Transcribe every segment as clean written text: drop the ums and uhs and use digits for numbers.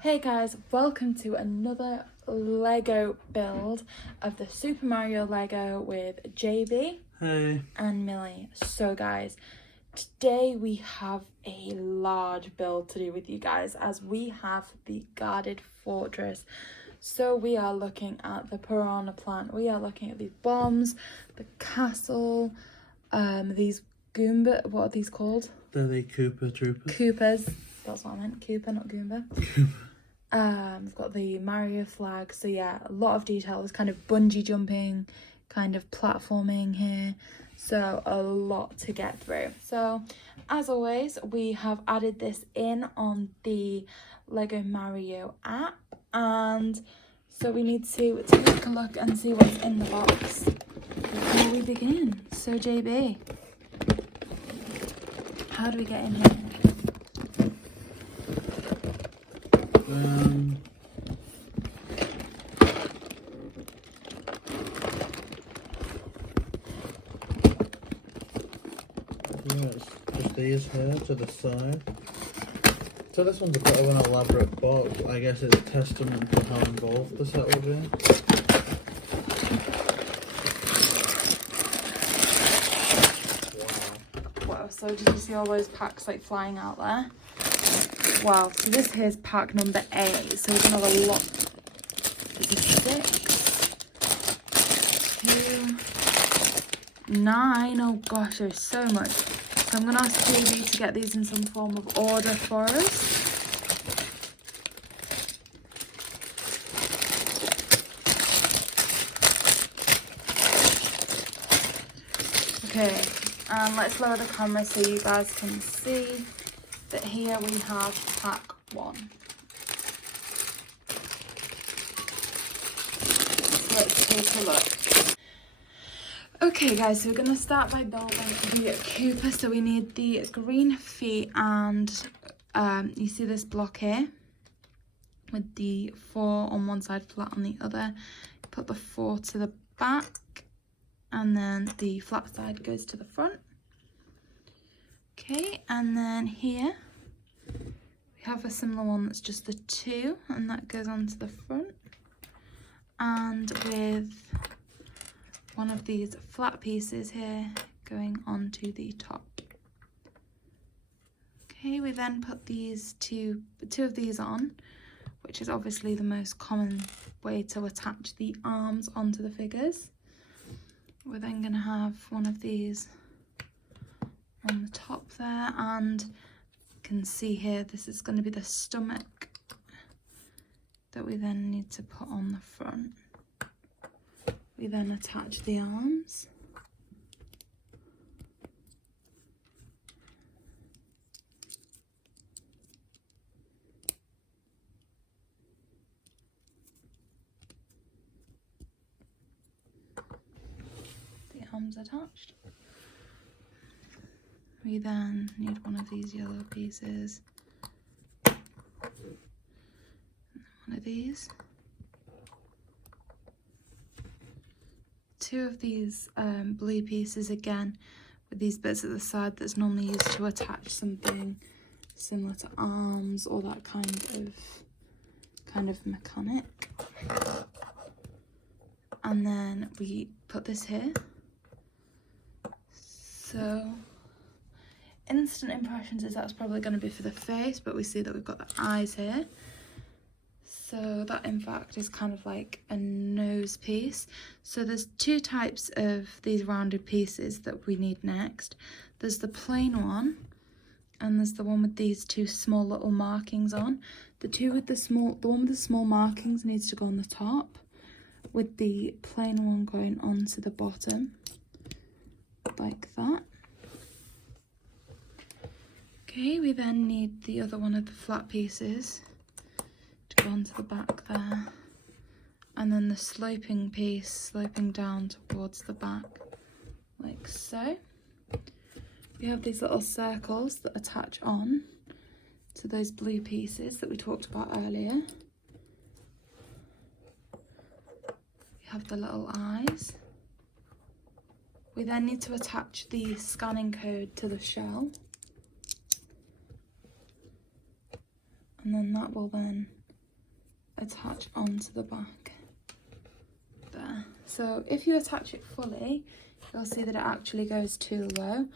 Hey guys, welcome to another Lego build of the Super Mario Lego with JayBee and Millie. So guys, today we have a large build to do with you guys as we have the guarded fortress. So we are looking at the piranha plant, we are looking at these bombs, the castle, these Goomba, what are these called? They're the Koopa Troopers. Koopas, that's what I meant, Koopa, not Goomba. We've got the Mario flag, so yeah, a lot of details, kind of bungee jumping, kind of platforming here, so a lot to get through. So as always, we have added this in on the Lego Mario app, and so we need to take a look and see what's in the box before we begin. So JayBee, how do we get in here? Yeah, it's just these here to the side. So this one's a bit of an elaborate box. I guess it's a testament to how involved the set will be. Wow, so did you see all those packs like flying out there? Wow, so this here's pack number 8, so we're gonna have a lot. Is it 6, 2, 9, oh gosh, there's so much. So I'm gonna ask JayBee to get these in some form of order for us. Okay, and let's lower the camera so you guys can see that here we have pack 1. Let's take a look. Okay guys, so we're going to start by building the Koopa. So we need the green feet and you see this block here with the 4 on one side, flat on the other. Put the 4 to the back and then the flat side goes to the front. Okay, and then here we have a similar one that's just the 2 and that goes onto the front, and with one of these flat pieces here going onto the top. Okay, we then put these two of these on, which is obviously the most common way to attach the arms onto the figures. We're then going to have one of these on the top there, and you can see here this is going to be the stomach that we then need to put on the front. We then attach the arms. The arms attached. We then need one of these yellow pieces, one of these, 2 of these blue pieces again with these bits at the side that's normally used to attach something similar to arms or that kind of mechanic. And then we put this here. So instant impressions is that's probably going to be for the face, but we see that we've got the eyes here. So that in fact is kind of like a nose piece. So there's 2 types of these rounded pieces that we need next. There's the plain one, and there's the one with these 2 small little markings on. The one with the small markings needs to go on the top, with the plain one going onto the bottom, like that. Okay, we then need the other one of the flat pieces to go onto the back there, and then the sloping piece sloping down towards the back, like so. We have these little circles that attach on to those blue pieces that we talked about earlier. We have the little eyes. We then need to attach the scanning code to the shell. And then that will then attach onto the back there. So if you attach it fully, you'll see that it actually goes too low.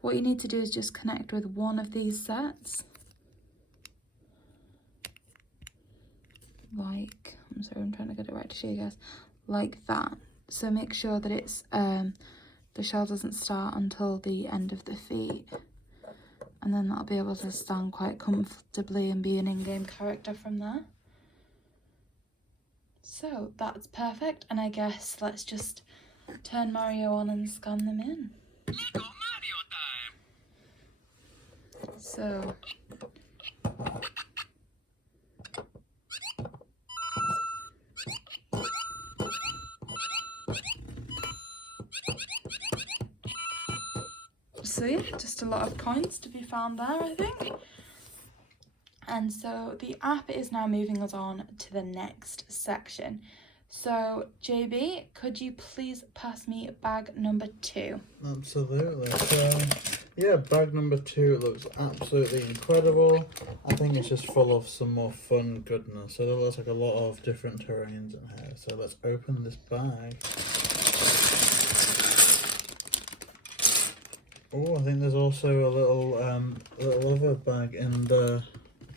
What you need to do is just connect with one of these sets. Like, I'm sorry, I'm trying to get it right to show you guys. Like that. So make sure that it's, the shell doesn't start until the end of the feet. And then that'll be able to stand quite comfortably and be an in-game character from there. So that's perfect, and I guess let's just turn Mario on and scan them in. Lego Mario time! So yeah, just a lot of coins to be found there, I think. And so the app is now moving us on to the next section. So JayBee, could you please pass me bag number 2? Absolutely. So yeah, bag number 2 looks absolutely incredible. I think it's just full of some more fun goodness. So there looks like a lot of different terrains in here. So let's open this bag. Oh, I think there's also a little other bag in the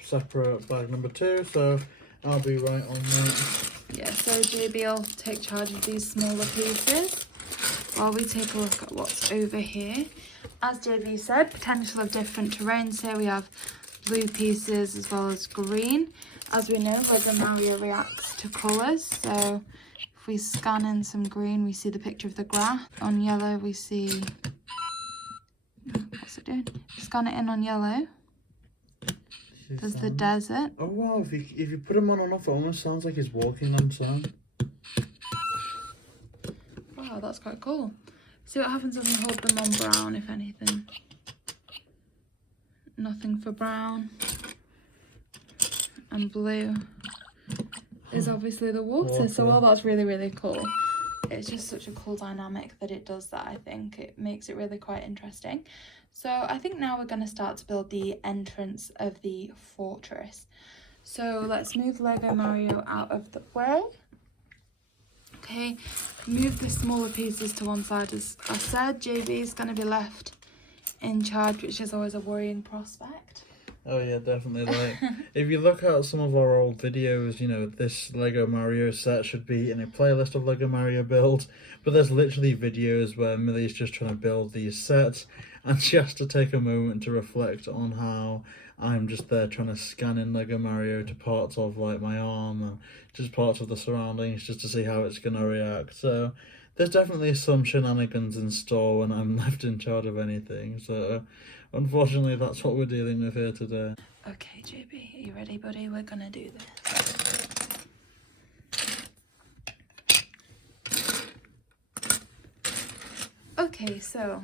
separate bag number 2, so I'll be right on that. Yeah, so JayBee will take charge of these smaller pieces while we take a look at what's over here. As JayBee said, potential of different terrains here. We have blue pieces as well as green. As we know, Lego Mario reacts to colours, so if we scan in some green, we see the picture of the grass. On yellow, we see... What's it doing? Scan it in on yellow. There's the desert. Oh wow, if you put him on and off, it almost sounds like he's walking on sand. Wow, that's quite cool. See what happens when we hold them on brown, if anything. Nothing for brown. And blue is obviously the water. So while that's really, really cool, it's just such a cool dynamic that it does that, I think. It makes it really quite interesting. So I think now we're going to start to build the entrance of the fortress. So let's move Lego Mario out of the way. Okay, move the smaller pieces to one side. As I said, JayBee is going to be left in charge, which is always a worrying prospect. Oh yeah, definitely. Like, if you look at some of our old videos, you know, this Lego Mario set should be in a playlist of Lego Mario builds, but there's literally videos where Millie's just trying to build these sets, and she has to take a moment to reflect on how I'm just there trying to scan in Lego Mario to parts of like my arm and just parts of the surroundings just to see how it's going to react. So there's definitely some shenanigans in store when I'm left in charge of anything. So unfortunately, that's what we're dealing with here today. Okay, JayBee, are you ready, buddy? We're gonna do this. Okay, so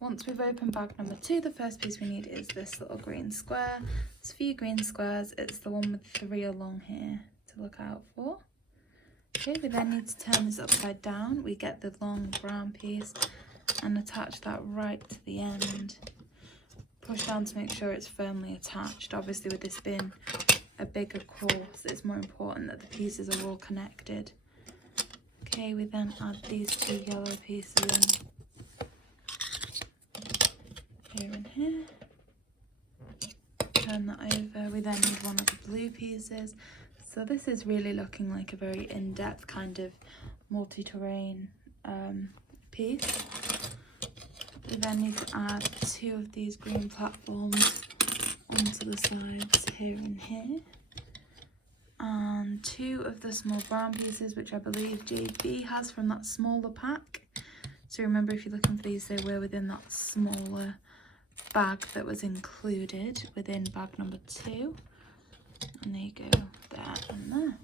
once we've opened bag number 2, the first piece we need is this little green square. There's a few green squares. It's the one with 3 along here to look out for. Okay, we then need to turn this upside down. We get the long brown piece and attach that right to the end. Push down to make sure it's firmly attached. Obviously, with this being a bigger course, it's more important that the pieces are all connected. Okay, we then add these 2 yellow pieces in. Here and here. Turn that over. We then need one of the blue pieces. So this is really looking like a very in-depth kind of multi-terrain piece. We then need to add 2 of these green platforms onto the sides here and here. And 2 of the small brown pieces, which I believe JayBee has from that smaller pack. So remember, if you're looking for these, they were within that smaller bag that was included within bag number 2. And there you go, there and there.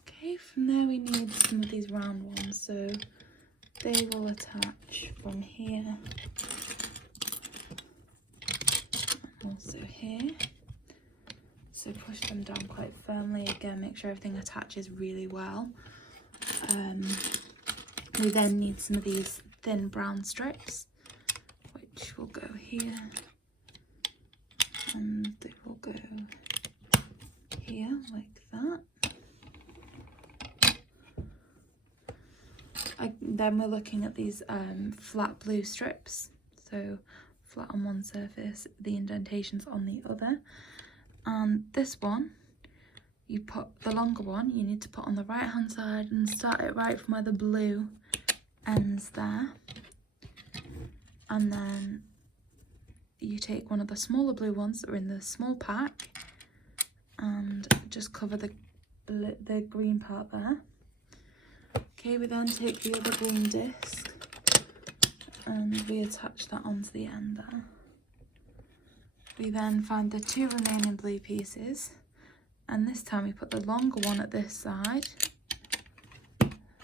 Okay, from there we need some of these round ones, so they will attach from here and also here. So push them down quite firmly. Again, make sure everything attaches really well. We then need some of these thin brown strips, which will go here, and they will go here like that. Then we're looking at these flat blue strips, so flat on one surface, the indentations on the other. And this one, you put the longer one, you need to put on the right hand side and start it right from where the blue ends there. And then you take one of the smaller blue ones that are in the small pack and just cover the green part there. Okay, we then take the other green disc and we attach that onto the end there. We then find the 2 remaining blue pieces, and this time we put the longer one at this side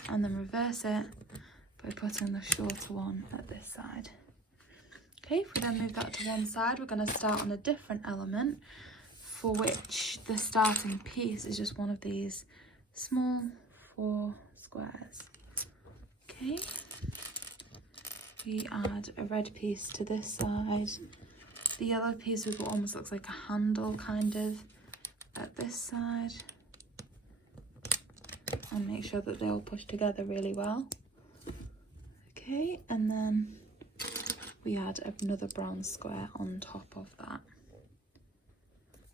and then reverse it by putting the shorter one at this side. Okay, if we then move that to one side, we're going to start on a different element for which the starting piece is just one of these small 4 squares. Okay, we add a red piece to this side. The yellow piece we've got almost looks like a handle kind of at this side, and make sure that they all push together really well. Okay, and then we add another brown square on top of that.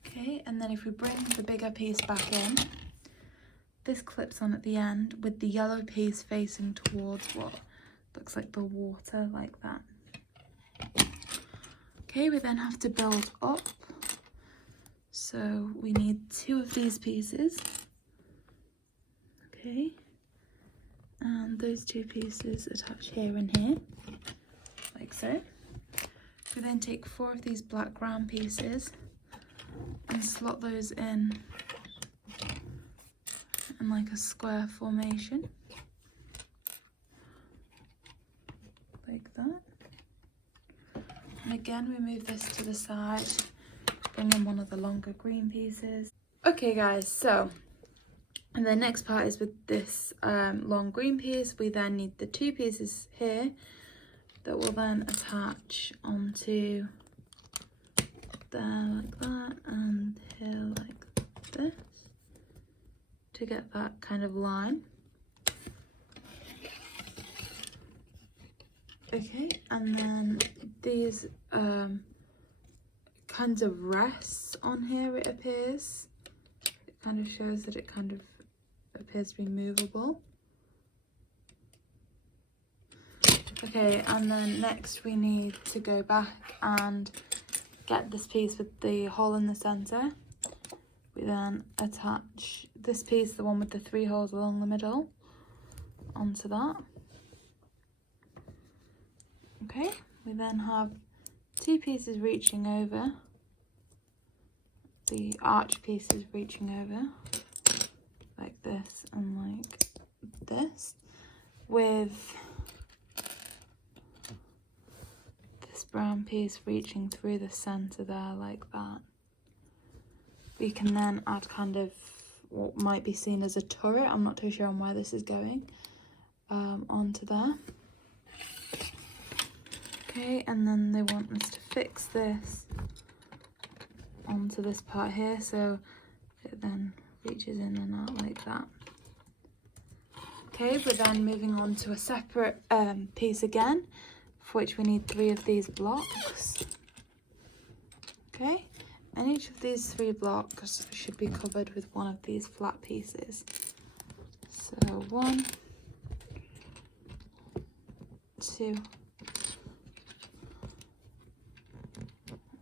Okay, and then if we bring the bigger piece back in, this clips on at the end with the yellow piece facing towards what looks like the water, like that. Okay, we then have to build up. So we need 2 of these pieces. Okay, and those 2 pieces attach here and here, like so. We then take 4 of these black round pieces and slot those in like a square formation, like that. And again, we move this to the side, bring in one of the longer green pieces. Okay guys, so and the next part is with this long green piece. We then need the 2 pieces here that will then attach onto there like that and here like this to get that kind of line. Okay, and then these kinds of rests on here, it appears. It kind of shows that it kind of appears to be movable. Okay, and then next we need to go back and get this piece with the hole in the center. We then attach this piece, the one with the 3 holes along the middle, onto that. Okay, we then have 2 pieces reaching over, the arch pieces reaching over, like this and like this, with this brown piece reaching through the center there like that. We can then add kind of what might be seen as a turret, I'm not too sure on where this is going, onto there. Okay, and then they want us to fix this onto this part here, so it then reaches in and out like that. Okay, we're then moving on to a separate piece again, for which we need 3 of these blocks. Okay, and each of these 3 blocks should be covered with one of these flat pieces. So 1, 2,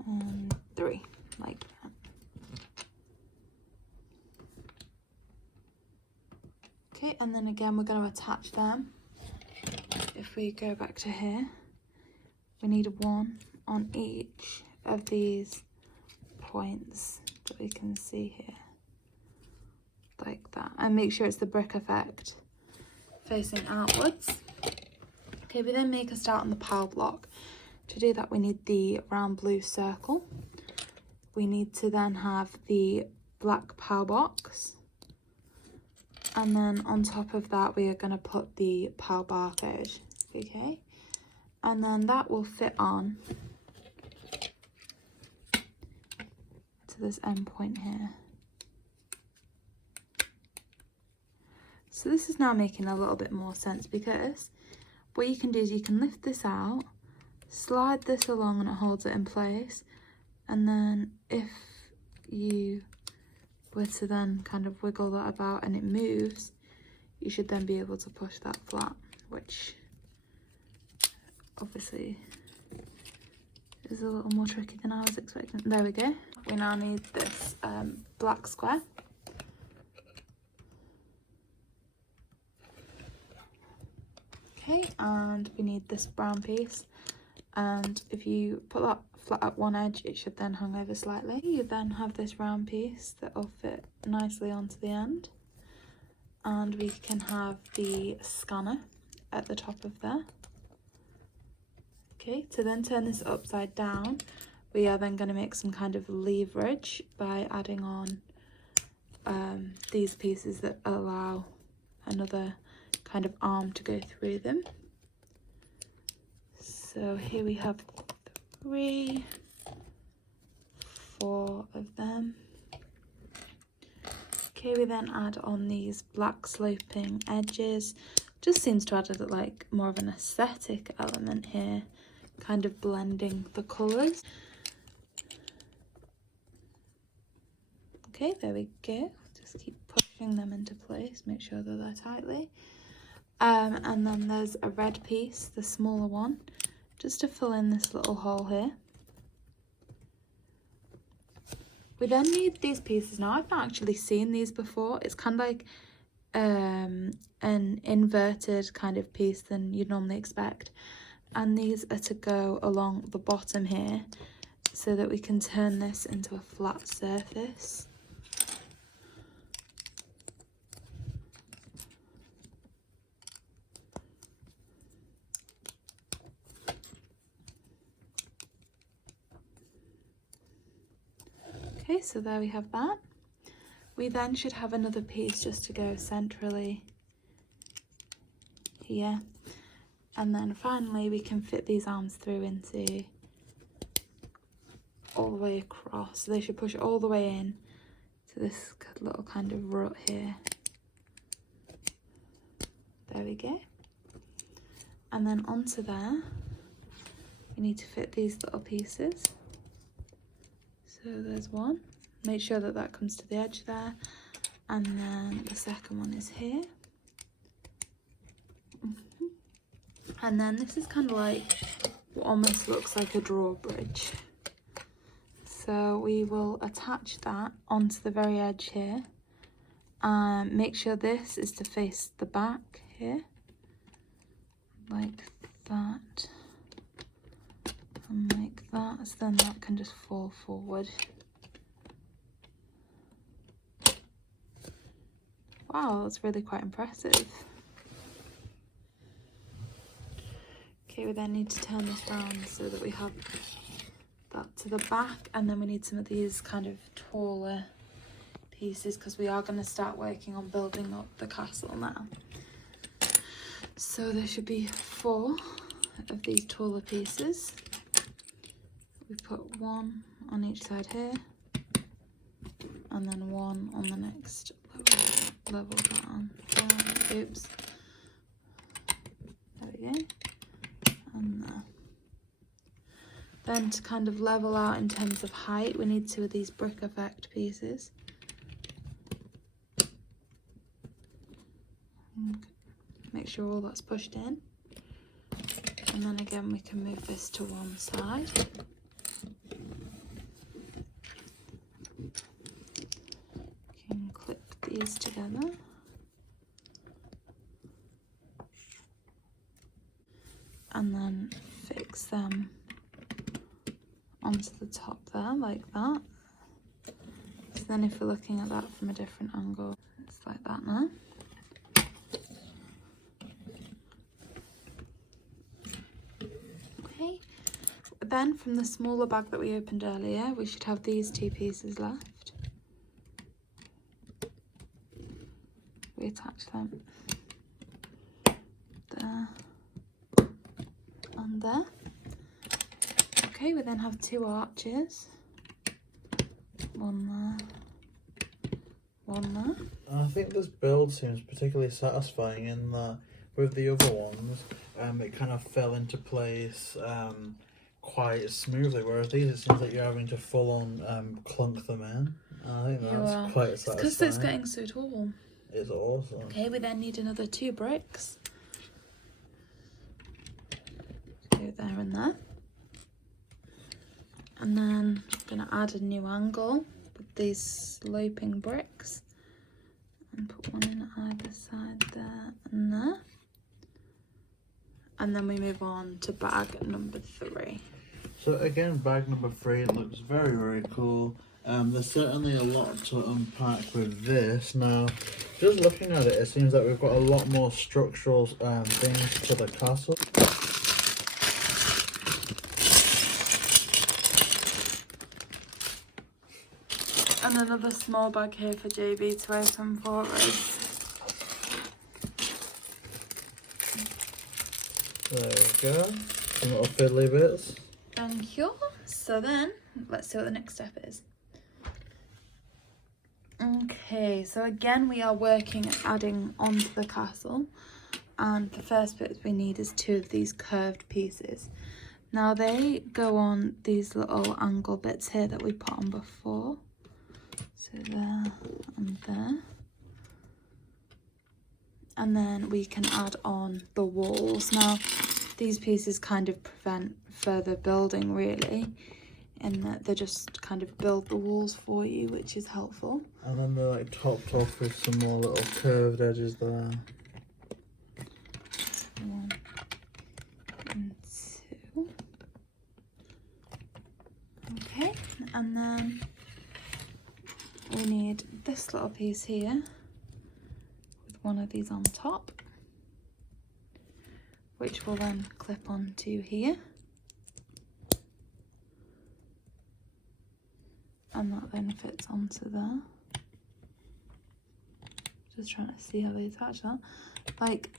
and 3, like that. Okay, and then again we're going to attach them. If we go back to here, we need 1 on each of these points that we can see here, like that, and make sure it's the brick effect facing outwards. Okay, we then make a start on the power block. To do that we need the round blue circle. We need to then have the black power box, and then on top of that we are going to put the power barcode. Okay, and then that will fit on to this end point here. So this is now making a little bit more sense, because what you can do is you can lift this out, slide this along and it holds it in place, and then if you were to then kind of wiggle that about and it moves, you should then be able to push that flat, which obviously is a little more tricky than I was expecting. There we go. We now need this black square. Okay, and we need this brown piece, and if you put that flat at one edge, it should then hang over slightly. You then have this round piece that will fit nicely onto the end, and we can have the scanner at the top of there. Okay, to then turn this upside down, we are then going to make some kind of leverage by adding on these pieces that allow another kind of arm to go through them. So here we have 3, 4 of them. Okay, we then add on these black sloping edges. Just seems to add like more of an aesthetic element here, kind of blending the colours. Okay, there we go. Just keep pushing them into place, make sure they're there tightly. And then there's a red piece, the smaller one, just to fill in this little hole here. We then need these pieces. Now, I've not actually seen these before. It's kind of like an inverted kind of piece than you'd normally expect. And these are to go along the bottom here so that we can turn this into a flat surface. Okay, so there we have that. We then should have another piece just to go centrally here. And then finally we can fit these arms through into all the way across. So they should push all the way in to this little kind of rut here. There we go. And then onto there, we need to fit these little pieces. So there's one. Make sure that that comes to the edge there. And then the second one is here. And then this is kind of like what almost looks like a drawbridge. So we will attach that onto the very edge here. Make sure this is to face the back here. Like that. And like that, so then that can just fall forward. Wow, that's really quite impressive. Okay, we then need to turn this down so that we have that to the back, and then we need some of these kind of taller pieces because we are going to start working on building up the castle now. So there should be 4 of these taller pieces. We put 1 on each side here, and then 1 on the next level down. Oops. There we go. And there. Then to kind of level out in terms of height, we need 2 of these brick effect pieces. Make sure all that's pushed in. And then again, we can move this to one side. These together, and then fix them onto the top there like that. So then if we're looking at that from a different angle, it's like that now. Okay, then from the smaller bag that we opened earlier, we should have these 2 pieces left. We attach them there and there. Okay, we then have 2 arches, one there, one there. I think this build seems particularly satisfying in that with the other ones, it kind of fell into place quite smoothly, whereas these it seems like you're having to full on clunk them in. I think that's quite satisfying. Because it's getting so tall. It's awesome. Okay, we then need another 2 bricks. Go there and there. And then I'm going to add a new angle with these sloping bricks. And put one on either side there and there. And then we move on to bag number 3. So again, bag number 3 looks very, very cool. There's certainly a lot to unpack with this. Now, just looking at it, it seems like we've got a lot more structural things to the castle. And another small bag here for JayBee to open for us. There we go. Some little fiddly bits. Thank you. So then, let's see what the next step is. Okay, so again we are working at adding onto the castle, and the first bit we need is 2 of these curved pieces. Now they go on these little angle bits here that we put on before, so there and there, and then we can add on the walls. Now these pieces kind of prevent further building really, in that they just kind of build the walls for you, which is helpful. And then they're like topped off with some more little curved edges there. 1 and 2. Okay, and then we need this little piece here with one of these on top, which will then clip onto here. And that then fits onto there. Just trying to see how they attach that. Like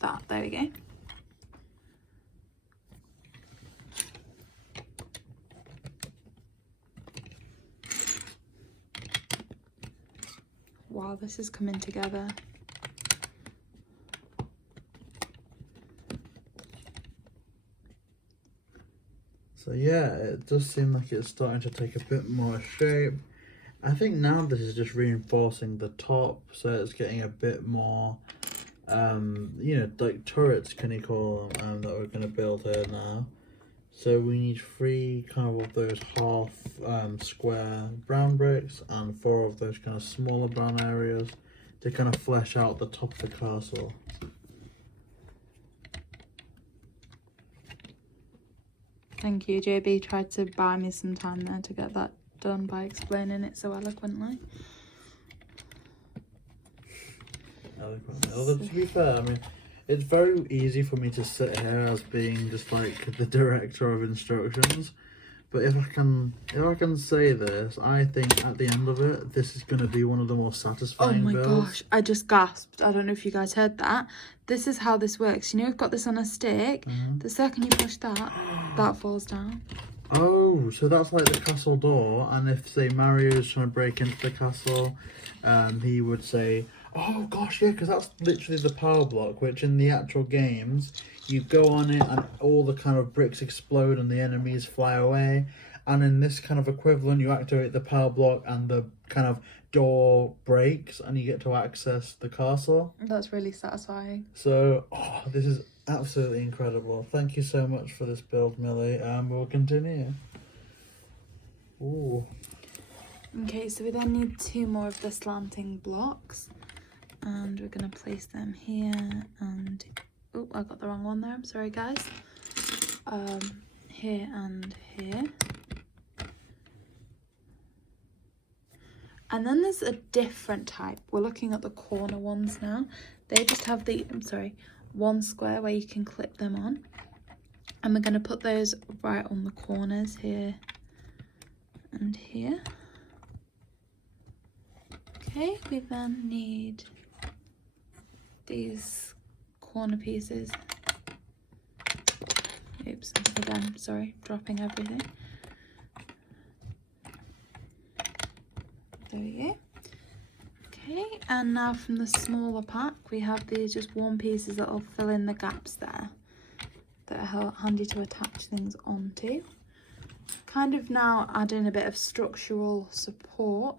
that, there we go. Wow, this is coming together. So yeah, it does seem like it's starting to take a bit more shape. I think now this is just reinforcing the top, so it's getting a bit more, you know, like turrets, can you call them, that we're going to build here now. So we need 3 kind of those half square brown bricks and 4 of those kind of smaller brown areas to kind of flesh out the top of the castle. Thank you, JayBee tried to buy me some time there to get that done by explaining it so eloquently. Although to be fair, I mean, it's very easy for me to sit here as being just like the director of instructions, but if I can say this, I think at the end of it, this is going to be one of the more satisfying builds. Oh my gosh, I just gasped. I don't know if you guys heard that. This is how this works. You know, we've got this on a stick. The second you push that, that falls down. Oh, so that's like the castle door, and if, say, Mario's trying to break into the castle, he would say, oh gosh, yeah, because that's literally the power block, which in the actual games, you go on it and all the kind of bricks explode and the enemies fly away. And in this kind of equivalent, you activate the power block and the kind of door breaks and you get to access the castle. That's really satisfying. So, oh, this is absolutely incredible. Thank you so much for this build, Millie. We'll continue. Ooh. Okay, so we then need 2 more of the slanting blocks. And we're going to place them here and... Oh, I got the wrong one there. I'm sorry, guys. Here and here. And then there's a different type. We're looking at the corner ones now. They just have the, one square where you can clip them on. And we're going to put those right on the corners here and here. Okay, we then need these corner pieces. Oops, again, sorry, dropping everything. There we go. And now from the smaller pack, we have these just one pieces that will fill in the gaps there, that are handy to attach things onto. Kind of now adding a bit of structural support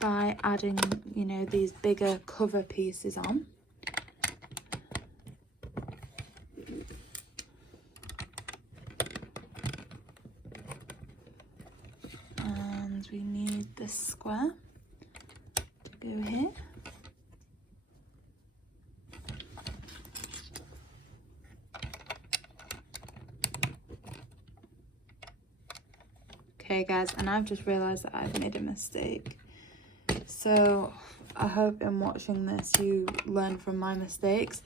by adding, you know, these bigger cover pieces on. And we need this square to go here. Okay guys, and I've just realised that I've made a mistake. So I hope in watching this you learn from my mistakes.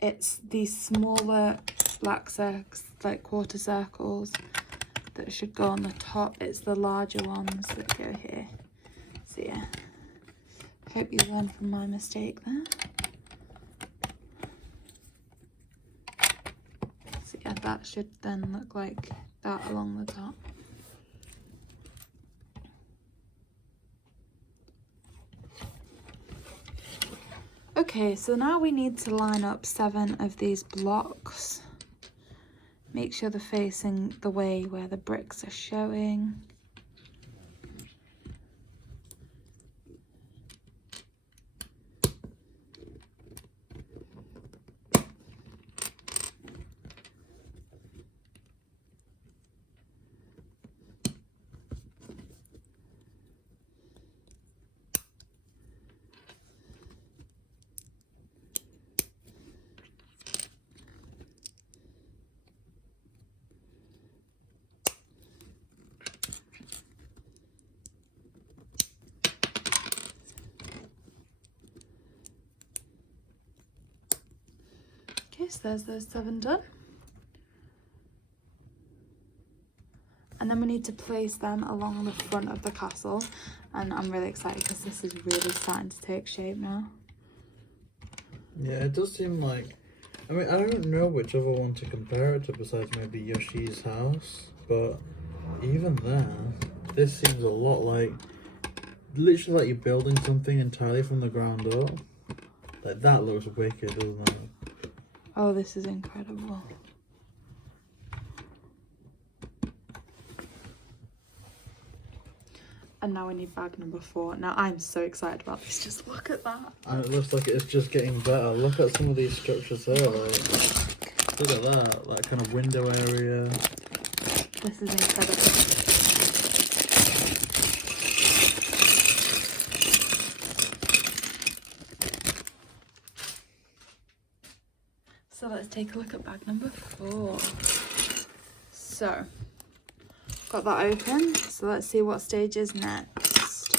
It's these smaller black circles, like quarter circles, that should go on the top. It's the larger ones that go here. So yeah, hope you learn from my mistake there. So yeah, that should then look like that along the top. Okay, so now we need to line up 7 of these blocks. Make sure they're facing the way where the bricks are showing. Okay, so there's those 7 done. And then we need to place them along the front of the castle. And I'm really excited because this is really starting to take shape now. Yeah, it does seem like... I mean, I don't know which other one to compare it to besides maybe Yoshi's house. But even there, this seems a lot like... Literally like you're building something entirely from the ground up. Like, that looks wicked, doesn't it? Oh, this is incredible. And now we need bag number 4. Now I'm so excited about this. Just look at that. And it looks like it's just getting better. Look at some of these structures there. Like, look at that. That kind of window area. This is incredible. So let's take a look at bag number 4. So, got that open. So let's see what stage is next.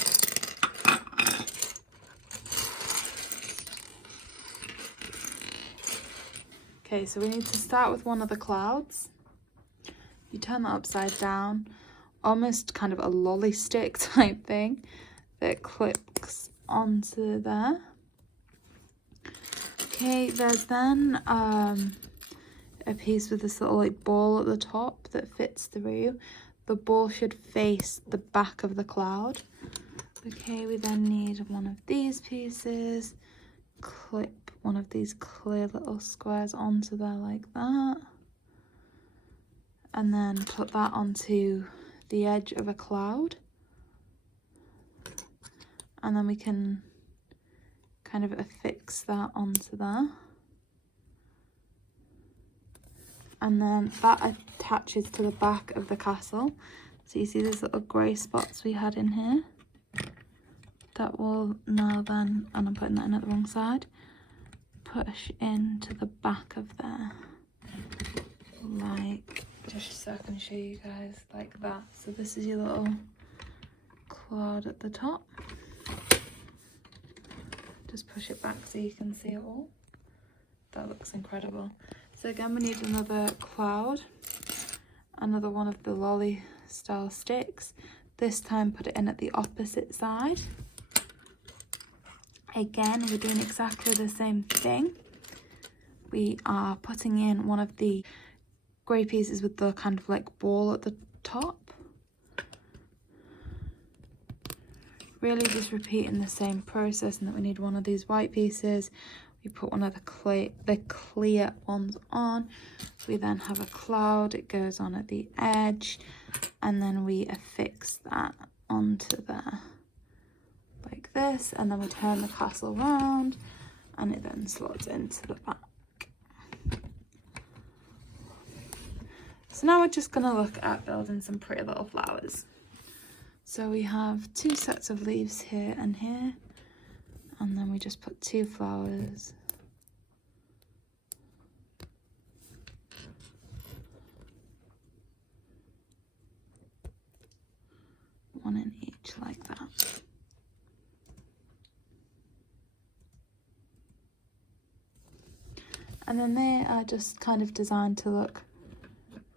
Okay, so we need to start with one of the clouds. You turn that upside down, almost kind of a lolly stick type thing that clips onto there. Okay, there's then a piece with this little like ball at the top that fits through. The ball should face the back of the cloud. Okay, we then need one of these pieces. Clip one of these clear little squares onto there like that. And then put that onto the edge of a cloud. And then we can kind of affix that onto there. And then that attaches to the back of the castle. So you see these little grey spots we had in here? That will now then, and I'm putting that in at the wrong side, push into the back of there. Like, just so I can show you guys, like that. So this is your little cloud at the top. Just push it back so you can see it all. That looks incredible. So again, we need another cloud, another one of the lolly style sticks. This time put it in at the opposite side. Again, we're doing exactly the same thing. We are putting in one of the grey pieces with the kind of like ball at the top. really just repeating the same process, and that we need one of these white pieces. We put one of the clear ones on. We then have a cloud, it goes on at the edge, and then we affix that onto there like this, and then we turn the castle around and it then slots into the back. So now we're just going to look at building some pretty little flowers. So we have 2 sets of leaves here and here, and then we just put 2 flowers. One in each like that. And then they are just kind of designed to look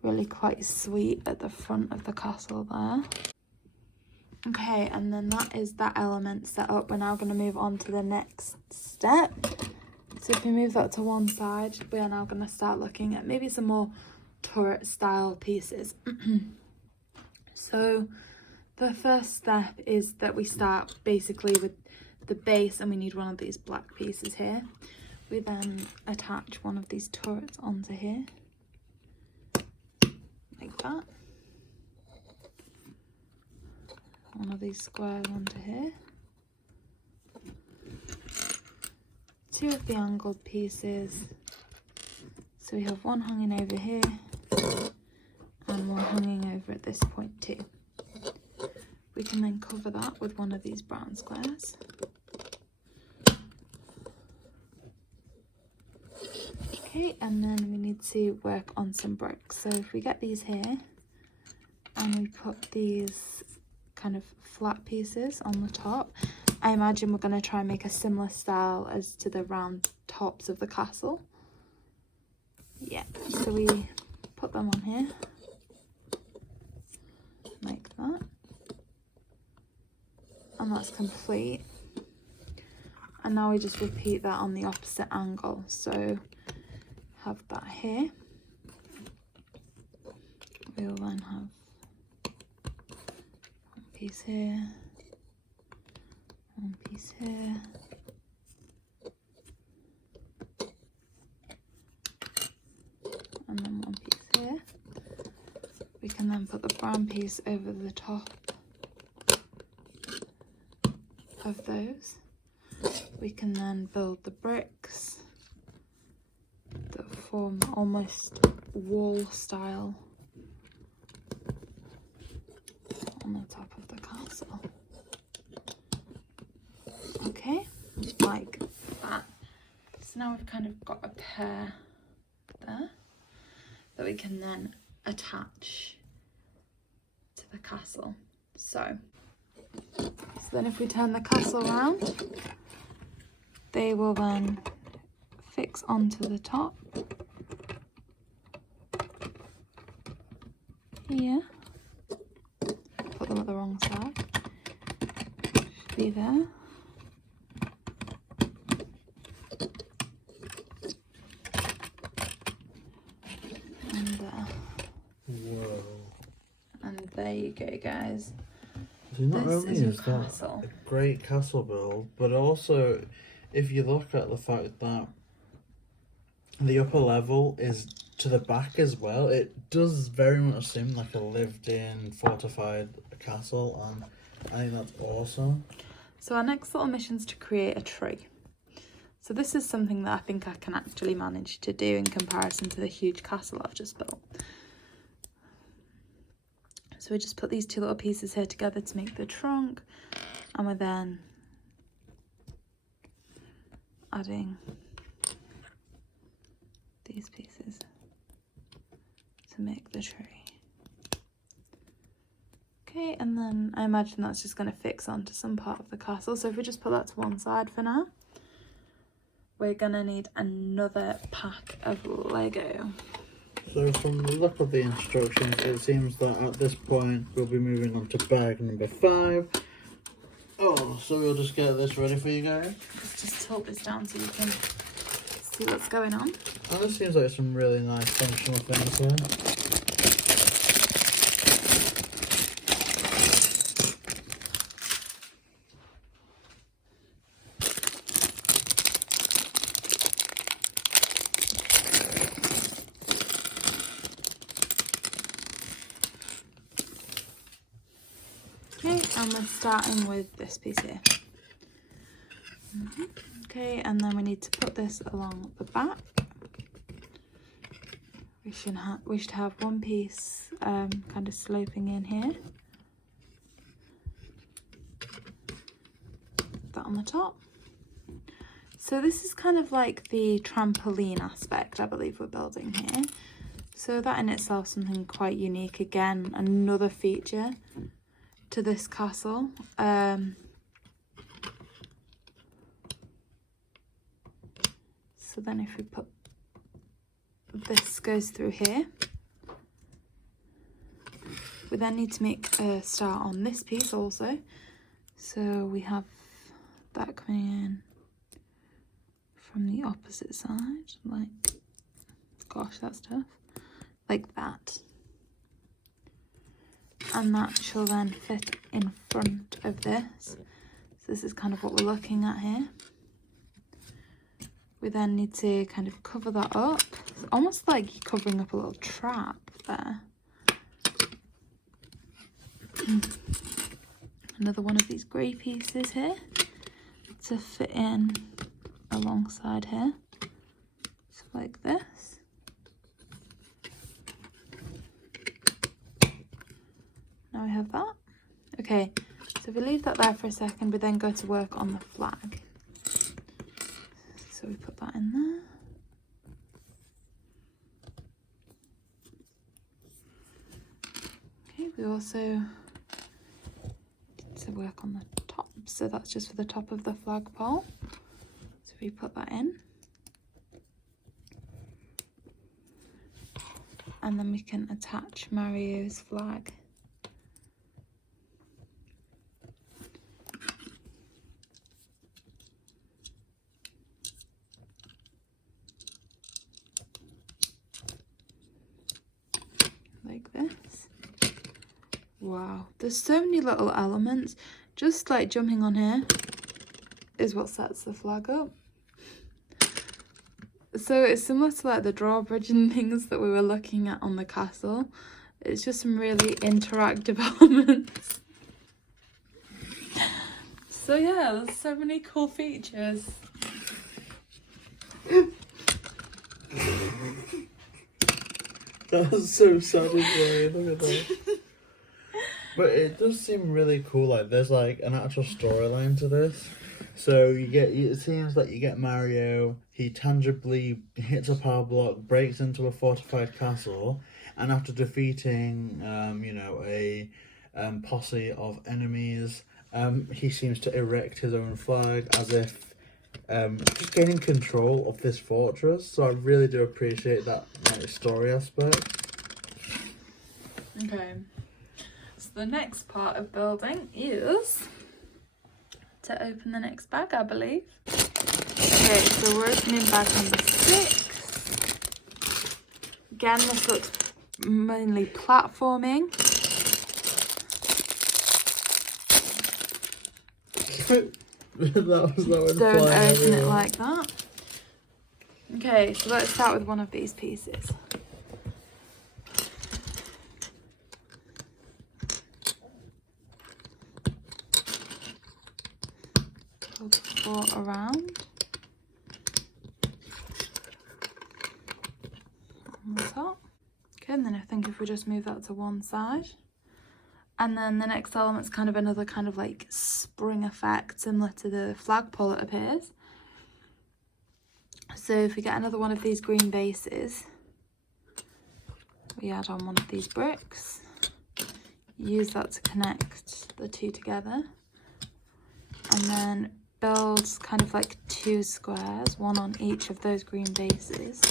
really quite sweet at the front of the castle there. Okay, and then that is that element set up. We're now going to move on to the next step. So if we move that to one side, we are now going to start looking at maybe some more turret style pieces. So the first step is that we start basically with the base, and we need one of these black pieces here. We then attach one of these turrets onto here, like that. One of these squares onto here. 2 of the angled pieces. So we have one hanging over here and one hanging over at this point too. We can then cover that with one of these brown squares. Okay, and then we need to work on some bricks. So if we get these here and we put these kind of flat pieces on the top, I imagine we're going to try and make a similar style as to the round tops of the castle. Yeah, so we put them on here like that, and that's complete. And now we just repeat that on the opposite angle. So have that here. We'll then have one piece here, one piece here, and then one piece here. We can then put the brown piece over the top of those. We can then build the bricks that form almost wall style on the top of the castle. Okay, like that. So now we've kind of got a pair there that we can then attach to the castle. So then if we turn the castle around, they will then fix onto the top here. Put them at the wrong side. Should be there. And there. Whoa. And there you go, guys. So not This only is your is that castle. a great castle build, but also if you look at the fact that the upper level is to the back as well, it does very much seem like a lived-in, fortified castle, and I think that's awesome. So our next little mission is to create a tree. So this is something that I think I can actually manage to do in comparison to the huge castle I've just built. So we just put these 2 little pieces here together to make the trunk, and we're then adding these pieces to make the tree. Okay, and then I imagine that's just going to fix onto some part of the castle. So if we just put that to one side for now, we're going to need another pack of Lego. So from the look of the instructions, it seems that at this point we'll be moving on to bag number 5. Oh, so we'll just get this ready for you guys. Let's just tilt this down so you can see what's going on. And this seems like some really nice functional things here. And we're starting with this piece here. Okay, and then we need to put this along the back. We should have one piece kind of sloping in here. That on the top. So this is kind of like the trampoline aspect I believe we're building here. So that in itself is something quite unique. Again, another feature to this castle. So then if we put this goes through here, we then need to make a star on this piece also. So we have that coming in from the opposite side, like, gosh, that's tough, like that. And that shall then fit in front of this. So this is kind of what we're looking at here. We then need to kind of cover that up. It's almost like you're covering up a little trap there. Another one of these grey pieces here to fit in alongside here. So like this. Now we have that. Okay, so if we leave that there for a second, we then go to work on the flag. So we put that in there. Okay, we also need to work on the top. So that's just for the top of the flagpole. So we put that in. And then we can attach Mario's flag. Like this. Wow, there's so many little elements. Just like jumping on here is what sets the flag up. So it's similar to like the drawbridge and things that we were looking at on the castle. It's just some really interactive elements. So yeah, there's so many cool features. That's so satisfying, look at that. But it does seem really cool, like there's like an actual storyline to this. So it seems like you get Mario, he tangibly hits a power block, breaks into a fortified castle, and after defeating, a posse of enemies, he seems to erect his own flag as if just gaining control of this fortress. So I really do appreciate that story aspect. Okay, so the next part of building is to open the next bag, I believe. Okay, so we're opening bag number 6. Again, this looks mainly platforming. Don't open it like that. Okay, so let's start with one of these pieces. Pull the floor around. On the top. Okay, and then I think if we just move that to one side. And then the next element's kind of another kind of like spring effect, similar to the flagpole, it appears. So if we get another one of these green bases, we add on one of these bricks, use that to connect the two together, and then build kind of like 2 squares, one on each of those green bases.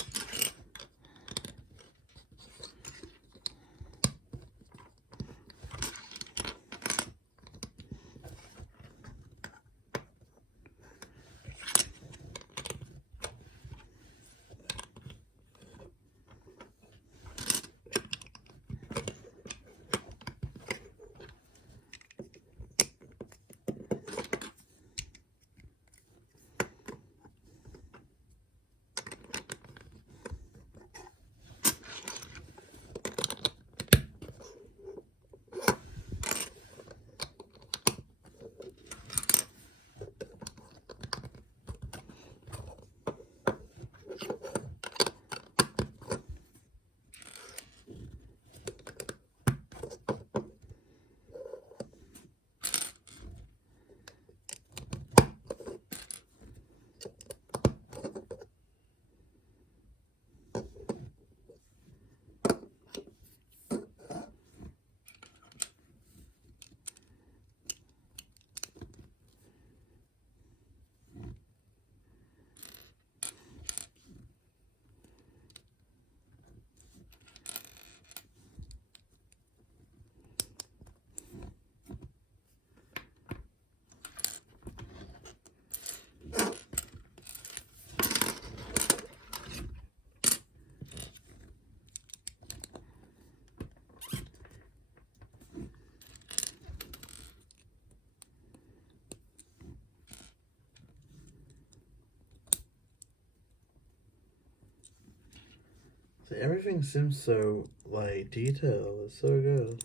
See, everything seems so like detailed. It's so good.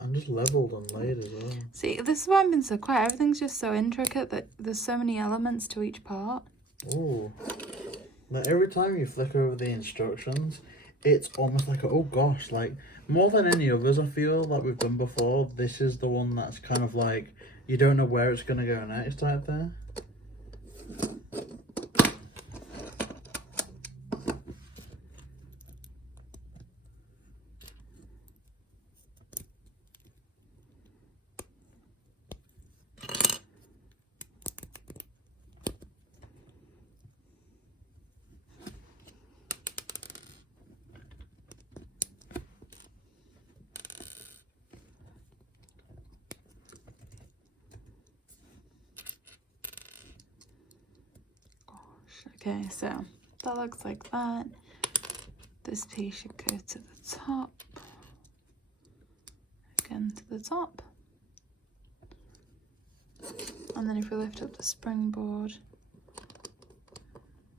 And just leveled and laid as well. See, this is why I've been so quiet. Everything's just so intricate that there's so many elements to each part. Ooh. Now every time you flick over the instructions, it's almost like, oh gosh, like more than any others I feel like we've done before, this is the one that's kind of like, you don't know where it's going to go next type there. Okay, so that looks like that. This piece should go to the top. Again to the top. And then if we lift up the springboard,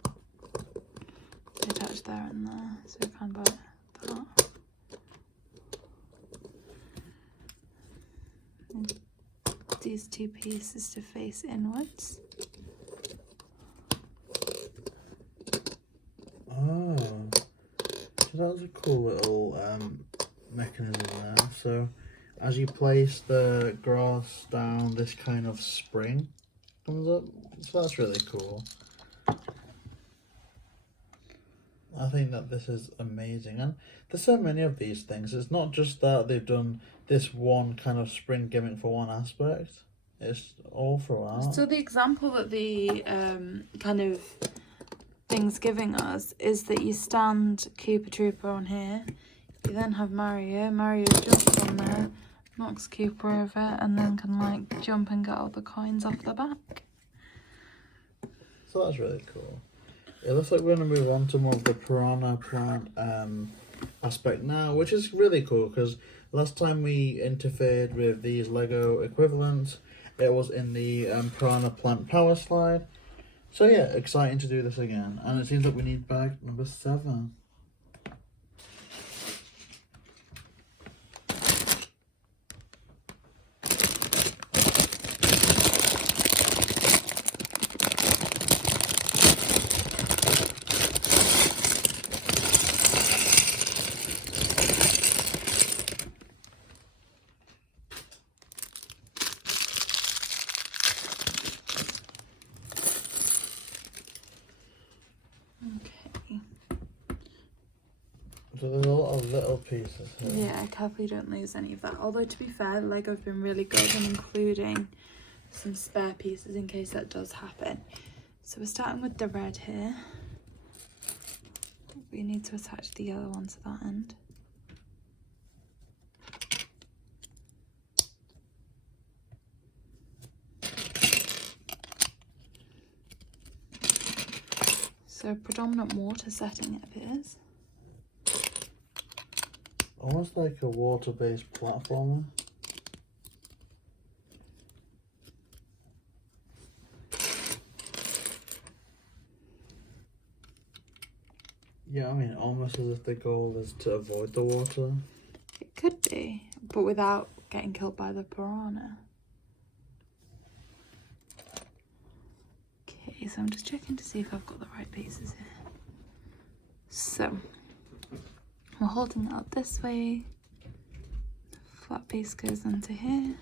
we attach there and there, so we kind of like that. And these two pieces to face inwards. Oh, so that was a cool little mechanism there. So as you place the grass down, this kind of spring comes up. So that's really cool. I think that this is amazing, and there's so many of these things. It's not just that they've done this one kind of spring gimmick for one aspect. It's all throughout. So the example that the kind of thing's giving us is that you stand Koopa Trooper on here, you then have Mario jumps on there, knocks Koopa over, and then can like jump and get all the coins off the back. So that's really cool. It looks like we're going to move on to more of the Piranha Plant aspect now, which is really cool because last time we interfered with these Lego equivalents, it was in the Piranha Plant Power Slide. So yeah, exciting to do this again. And it seems like we need bag number 7. So there's a lot of little pieces here. Yeah, carefully don't lose any of that. Although to be fair, Lego have been really good in including some spare pieces in case that does happen. So we're starting with the red here. We need to attach the yellow one to that end. So predominant water setting, it appears. Almost like a water-based platformer. Yeah, I mean, almost as if the goal is to avoid the water. It could be, but without getting killed by the piranha. Okay, so I'm just checking to see if I've got the right pieces here. So, we're holding it up this way. Flat piece goes into here.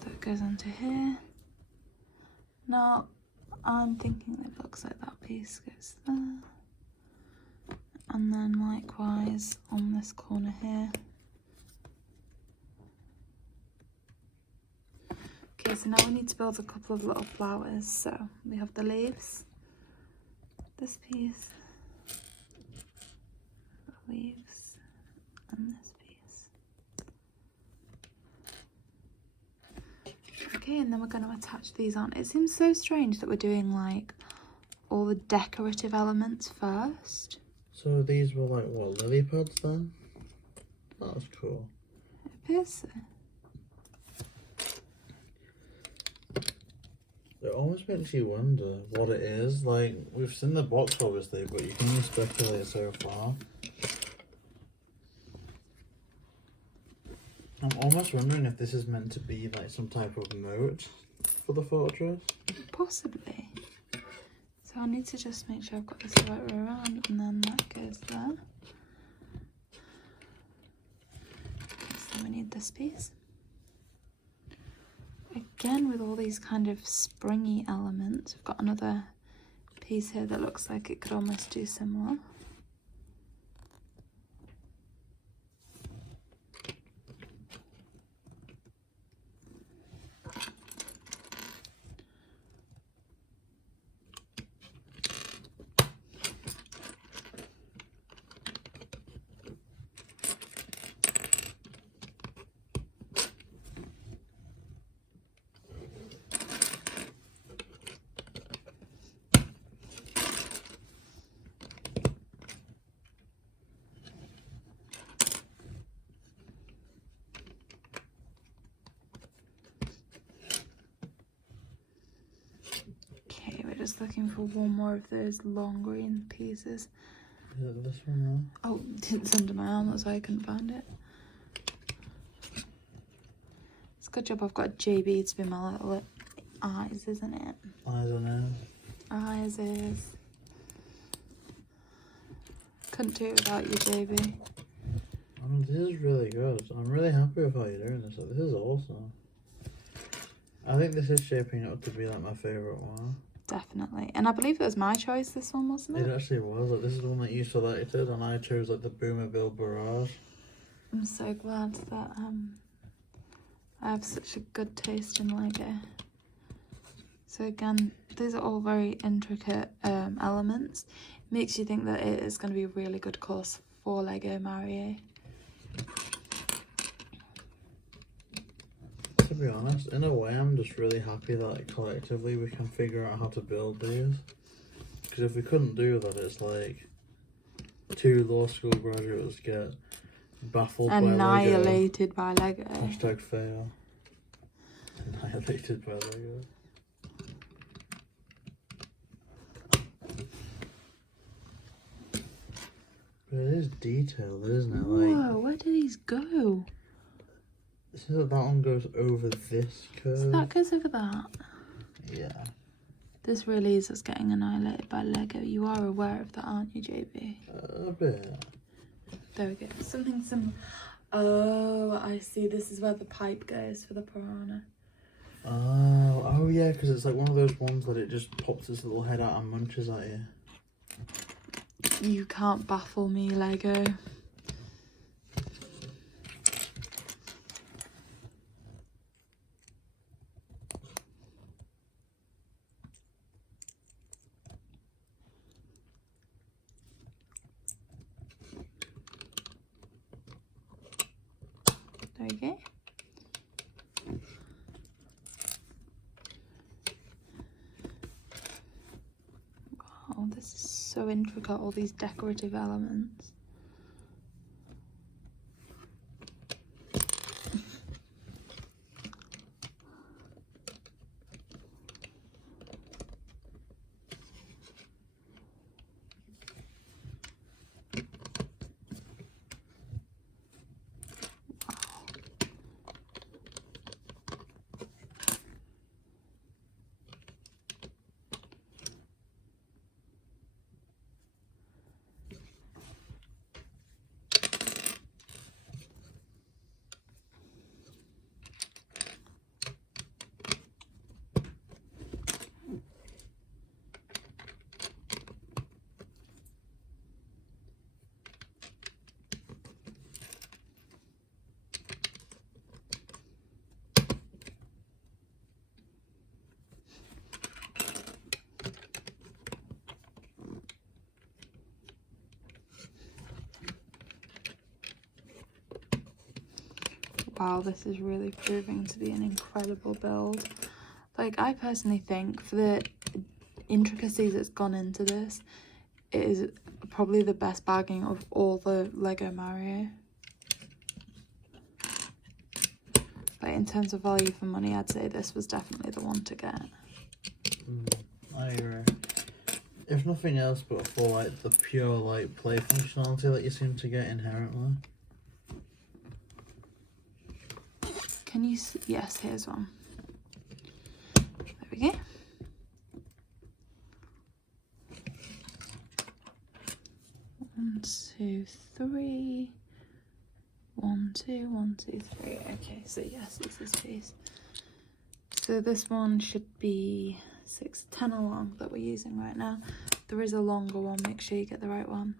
That goes into here. Now, I'm thinking it looks like that piece goes there. And then likewise on this corner here. Okay, so now we need to build a couple of little flowers. So we have the leaves, this piece, the leaves, and this piece. Okay, and then we're going to attach these on. It seems so strange that we're doing like all the decorative elements first. So these were like, what, lily pads then? That was cool. It appears so. It almost makes you wonder what it is. Like, we've seen the box obviously, but you can only speculate so far. I'm almost wondering if this is meant to be like some type of moat for the fortress. Possibly. So I need to just make sure I've got this the right way around, and then that goes there. So we need this piece. Again, with all these kind of springy elements, we've got another piece here that looks like it could almost do similar. Just looking for one more of those long green pieces. Is it this one there? Oh, it's under my arm, that's why I couldn't find it. It's a good job I've got JayBee to be my little eyes, isn't it? Eyes and ears. Eyes is. Couldn't do it without you, JayBee. I mean, this is really good. I'm really happy with how you're doing this. Like, this is awesome. I think this is shaping up to be like my favourite one. Definitely. And I believe it was my choice, this one, wasn't it? It actually was. Like, this is the one that you selected, and I chose like the Bob-omb Barrage. I'm so glad that I have such a good taste in Lego. So again, these are all very intricate elements. It makes you think that it is going to be a really good course for Lego Mario. To be honest, in a way, I'm just really happy that like, collectively we can figure out how to build these. Because if we couldn't do that, it's like 2 law school graduates get baffled Annihilated by Lego. Hashtag fail. Annihilated by Lego. But it is detailed, isn't it? Like, whoa, where do these go? So that one goes over this curve. So that goes over that. Yeah. This really is us getting annihilated by Lego. You are aware of that, aren't you, JayBee? A bit. There we go. Something similar. Oh, I see. This is where the pipe goes for the piranha. Oh yeah, because it's like one of those ones that it just pops its little head out and munches at you. You can't baffle me, Lego. There you go. Wow, this is so intricate, all these decorative elements. Wow, this is really proving to be an incredible build. Like, I personally think for the intricacies that's gone into this, it is probably the best bagging of all the Lego Mario. Like, in terms of value for money, I'd say this was definitely the one to get. I agree. If nothing else, but for like the pure like play functionality that you seem to get inherently. Can you see? Yes, here's one. There we go. One, two, three. 1, 2, 1, 2, 3. Okay, so yes, it's this piece. So this one should be 6'10" along that we're using right now. There is a longer one, make sure you get the right one.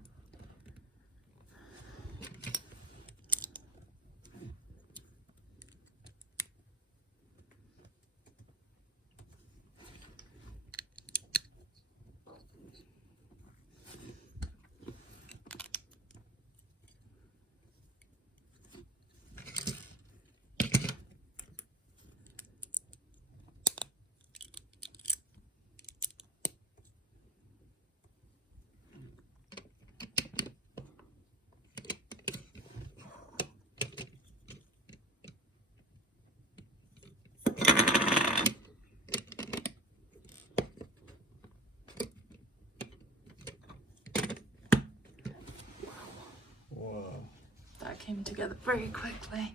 That came together very quickly.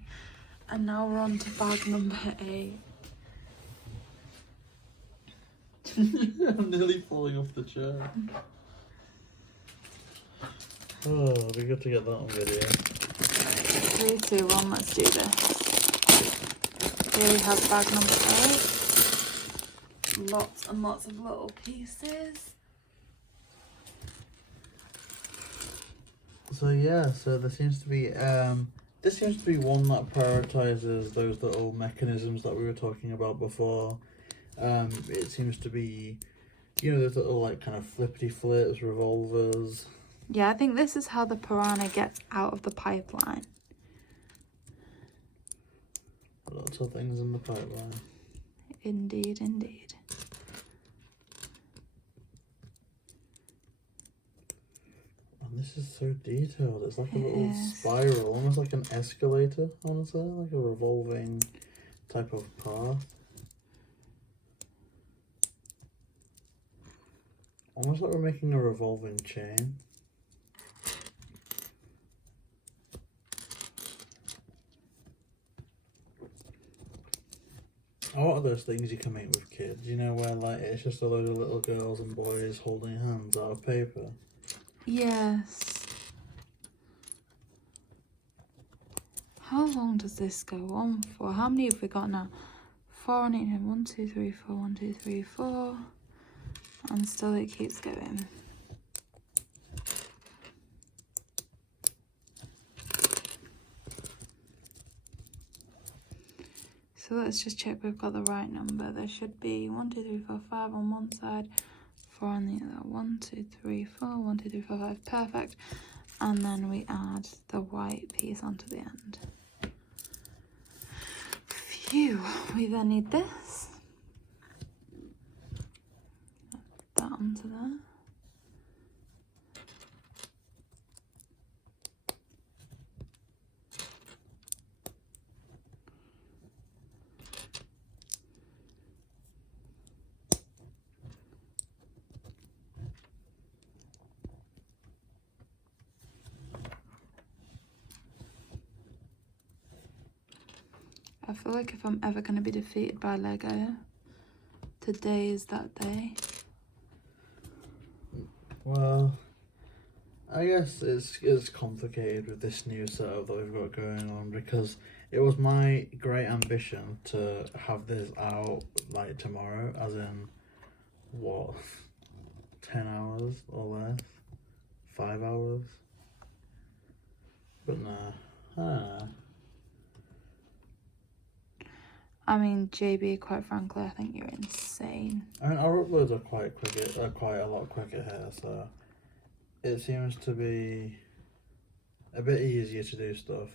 And now we're on to bag number 8. I'm nearly falling off the chair. Oh, it'll be good to get that on video. 3, 2, 1, let's do this. Here we have bag number 8. Lots and lots of little pieces. So yeah, so there seems to be this seems to be one that prioritizes those little mechanisms that we were talking about before. It seems to be, you know, those little like kind of flippity flips, revolvers. Yeah, I think this is how the piranha gets out of the pipeline. Lots of things in the pipeline. Indeed, indeed. And this is so detailed. It's like a little spiral, almost like an escalator, honestly, like a revolving type of path. Almost like we're making a revolving chain. Oh, what are those things you can make with kids? You know, where like it's just a load of little girls and boys holding hands out of paper? Yes. How long does this go on for? How many have we got now? 4 on each end. 1, 2, 3, 4. 1, 2, 3, 4. And still it keeps going. So let's just check we've got the right number. There should be 1, 2, 3, 4, 5 on one side, 4 on the other. 1, 2, 3, 4. 1, 2, 3, 4, 5. Perfect. And then we add the white piece onto the end. Phew. We then need this. That onto there. I feel like if I'm ever going to be defeated by Lego, today is that day. Well, I guess it's complicated with this new setup that we've got going on, because it was my great ambition to have this out like tomorrow, as in what, 10 hours or less, 5 hours. But nah, I don't know. I mean, JayBee, quite frankly, I think you're insane. I mean, our uploads are quite a lot quicker here, so it seems to be a bit easier to do stuff.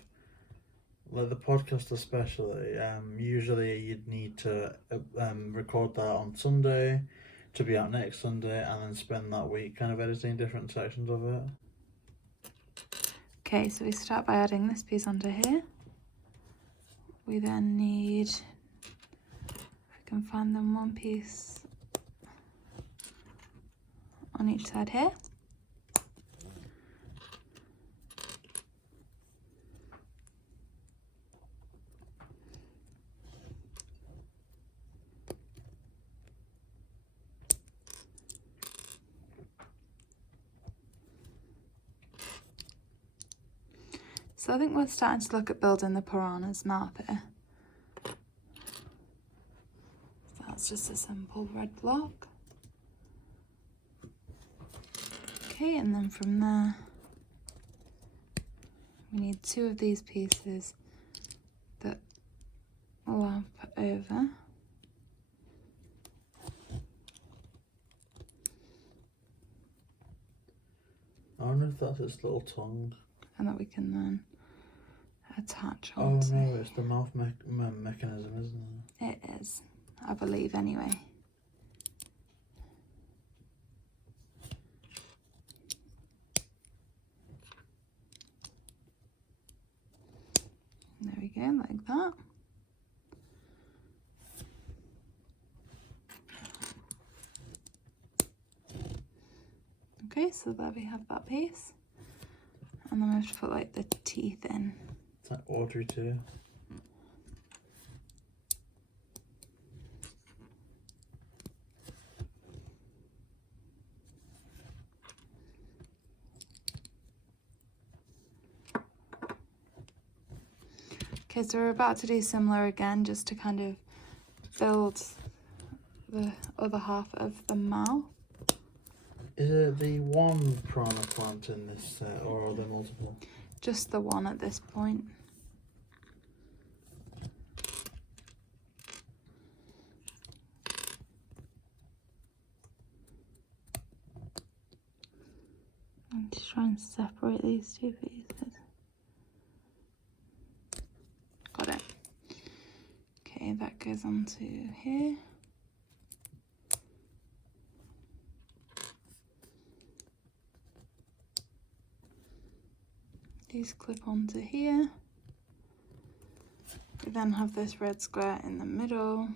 Like the podcast especially, usually you'd need to record that on Sunday to be out next Sunday, and then spend that week kind of editing different sections of it. Okay, so we start by adding this piece onto here. We then need, if we can find them, one piece on each side here. So I think we're starting to look at building the piranha's mouth here. So that's just a simple red block. Okay, and then from there, we need 2 of these pieces that lap over. I wonder if that's its little tongue. And that we can then attach Oh onto. no, it's the mouth mechanism, isn't it? It is, I believe, anyway. There we go, like that. Okay, so there we have that piece. And then we have to put like the teeth in. It's like Audrey too. Okay, so we're about to do similar again, just to kind of build the other half of the mouth. Is it the one piranha plant in this set, or are there multiple? Just the one at this point. I'm just trying to separate these 2 pieces. Got it. Okay, that goes onto here. These clip onto here. We then have this red square in the middle.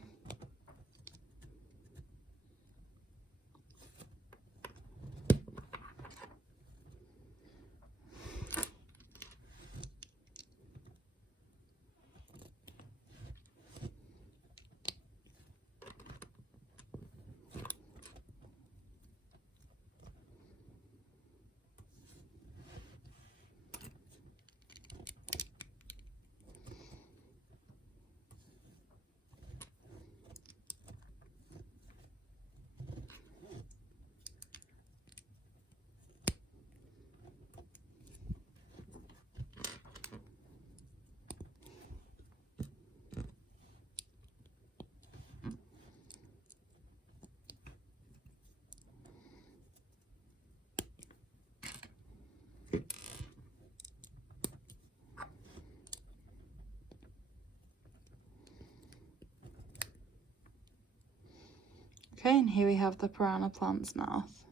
Okay, and here we have the piranha plant's mouth.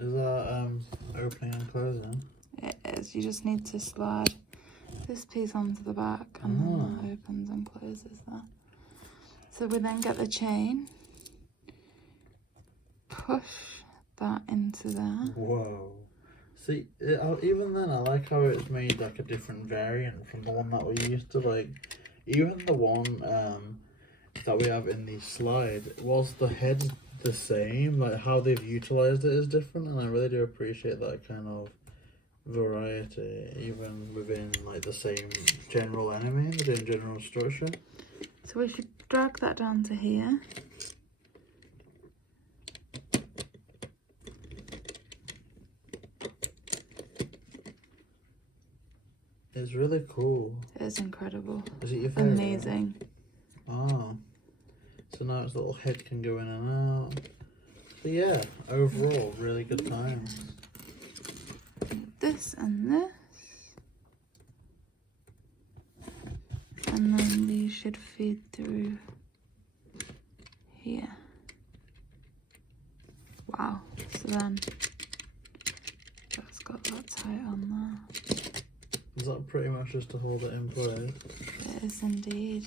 Is that opening and closing? It is. You just need to slide this piece onto the back, and then that opens and closes that. So we then get the chain, push that into there. Whoa. See, even then, I like how it's made like a different variant from the one that we used to like. Even the one that we have in the slide, was the head the same? Like how they've utilized it is different, and I really do appreciate that kind of variety, even within like the same general enemy, the same general structure. So we should drag that down to here. It's really cool. It is incredible. Is it your favourite? Amazing. Oh. So now its little head can go in and out. So yeah, overall, really good times. This and this. And then these should feed through here. Wow. So then that's got that tight on there. Is that pretty much just to hold it in place? It is indeed.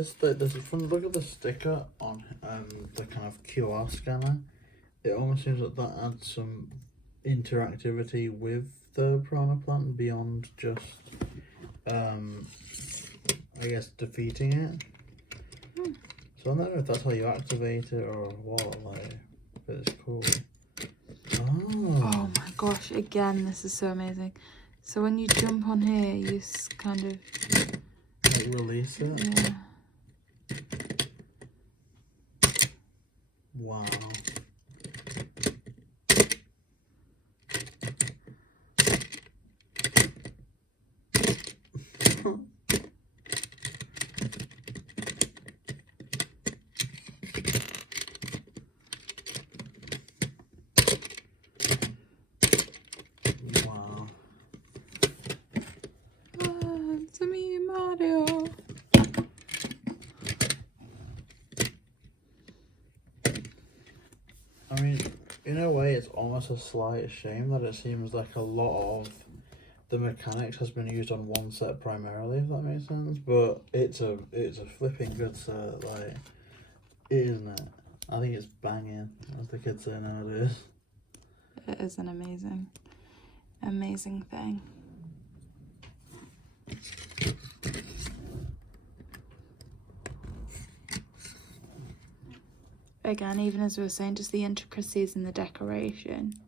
this from look at the sticker on the kind of QR scanner. It almost seems like that adds some interactivity with the piranha plant beyond just, I guess, defeating it. So I don't know if that's how you activate it or what, like, but it's cool. Oh my gosh, again, this is so amazing. So when you jump on here, you kind of... like release it? Yeah. Wow. Wow. It's me, Mario. I mean, in a way, it's almost a slight shame that it seems like a lot of the mechanics has been used on one set primarily, if that makes sense. But it's a flipping good set, like, isn't it? I think it's banging, as the kids say nowadays. It is an amazing, amazing thing. Again, even as we were saying, just the intricacies in the decoration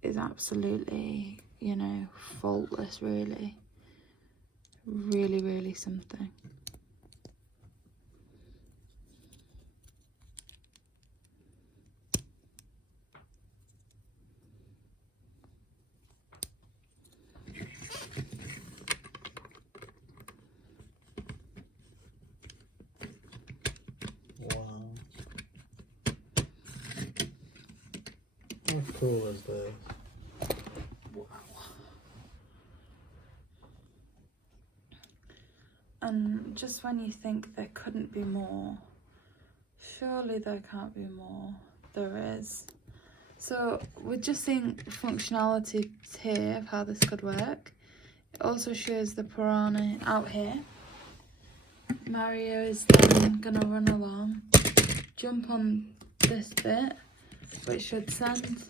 is absolutely, you know, faultless, really. Really, really something. How cool is this? Wow. And just when you think there couldn't be more, surely there can't be more, there is. So we're just seeing functionality here of how this could work. It also shows the piranha out here. Mario is then gonna run along, jump on this bit, which should send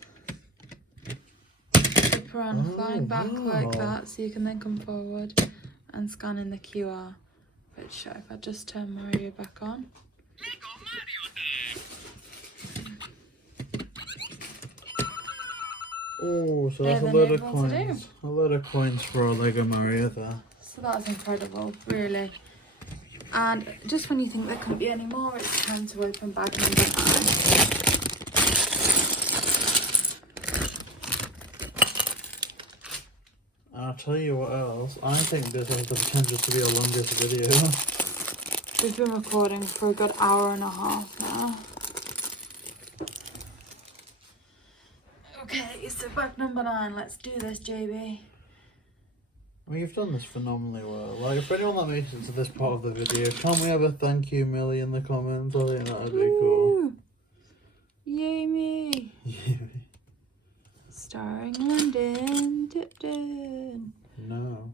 the piranha flying back like that, so you can then come forward and scan in the QR. Which, if I just turn Mario back on. Oh, so that's a load of coins. A load of coins for a Lego Mario there. So that's incredible, really. And just when you think there couldn't be any more, it's time to open bag number 9. I'll tell you what else. I think this has the potential to be our longest video. We've been recording for a good hour and a half now. Okay, so bag number 9. Let's do this, JayBee. I mean, you've done this phenomenally well. Like, for anyone that makes it to this part of the video, can't we have a thank you, Millie, in the comments? I think that'd be cool. Yay me! Starring London Tipton. No.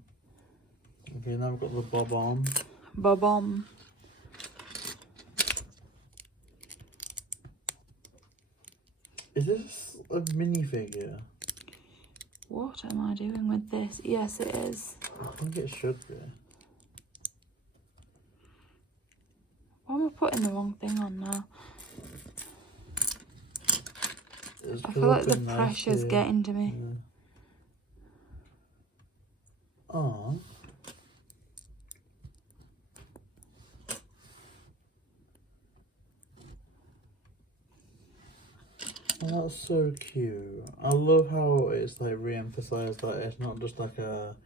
Okay, now we've got the Bob-omb. Bob-omb. Is this a minifigure? What am I doing with this? Yes, it is. I think it should be. Why am I putting the wrong thing on now? I feel like the pressure's getting to me. Yeah. Aww. Oh, that's so cute. I love how it's like re-emphasized that it's not just like a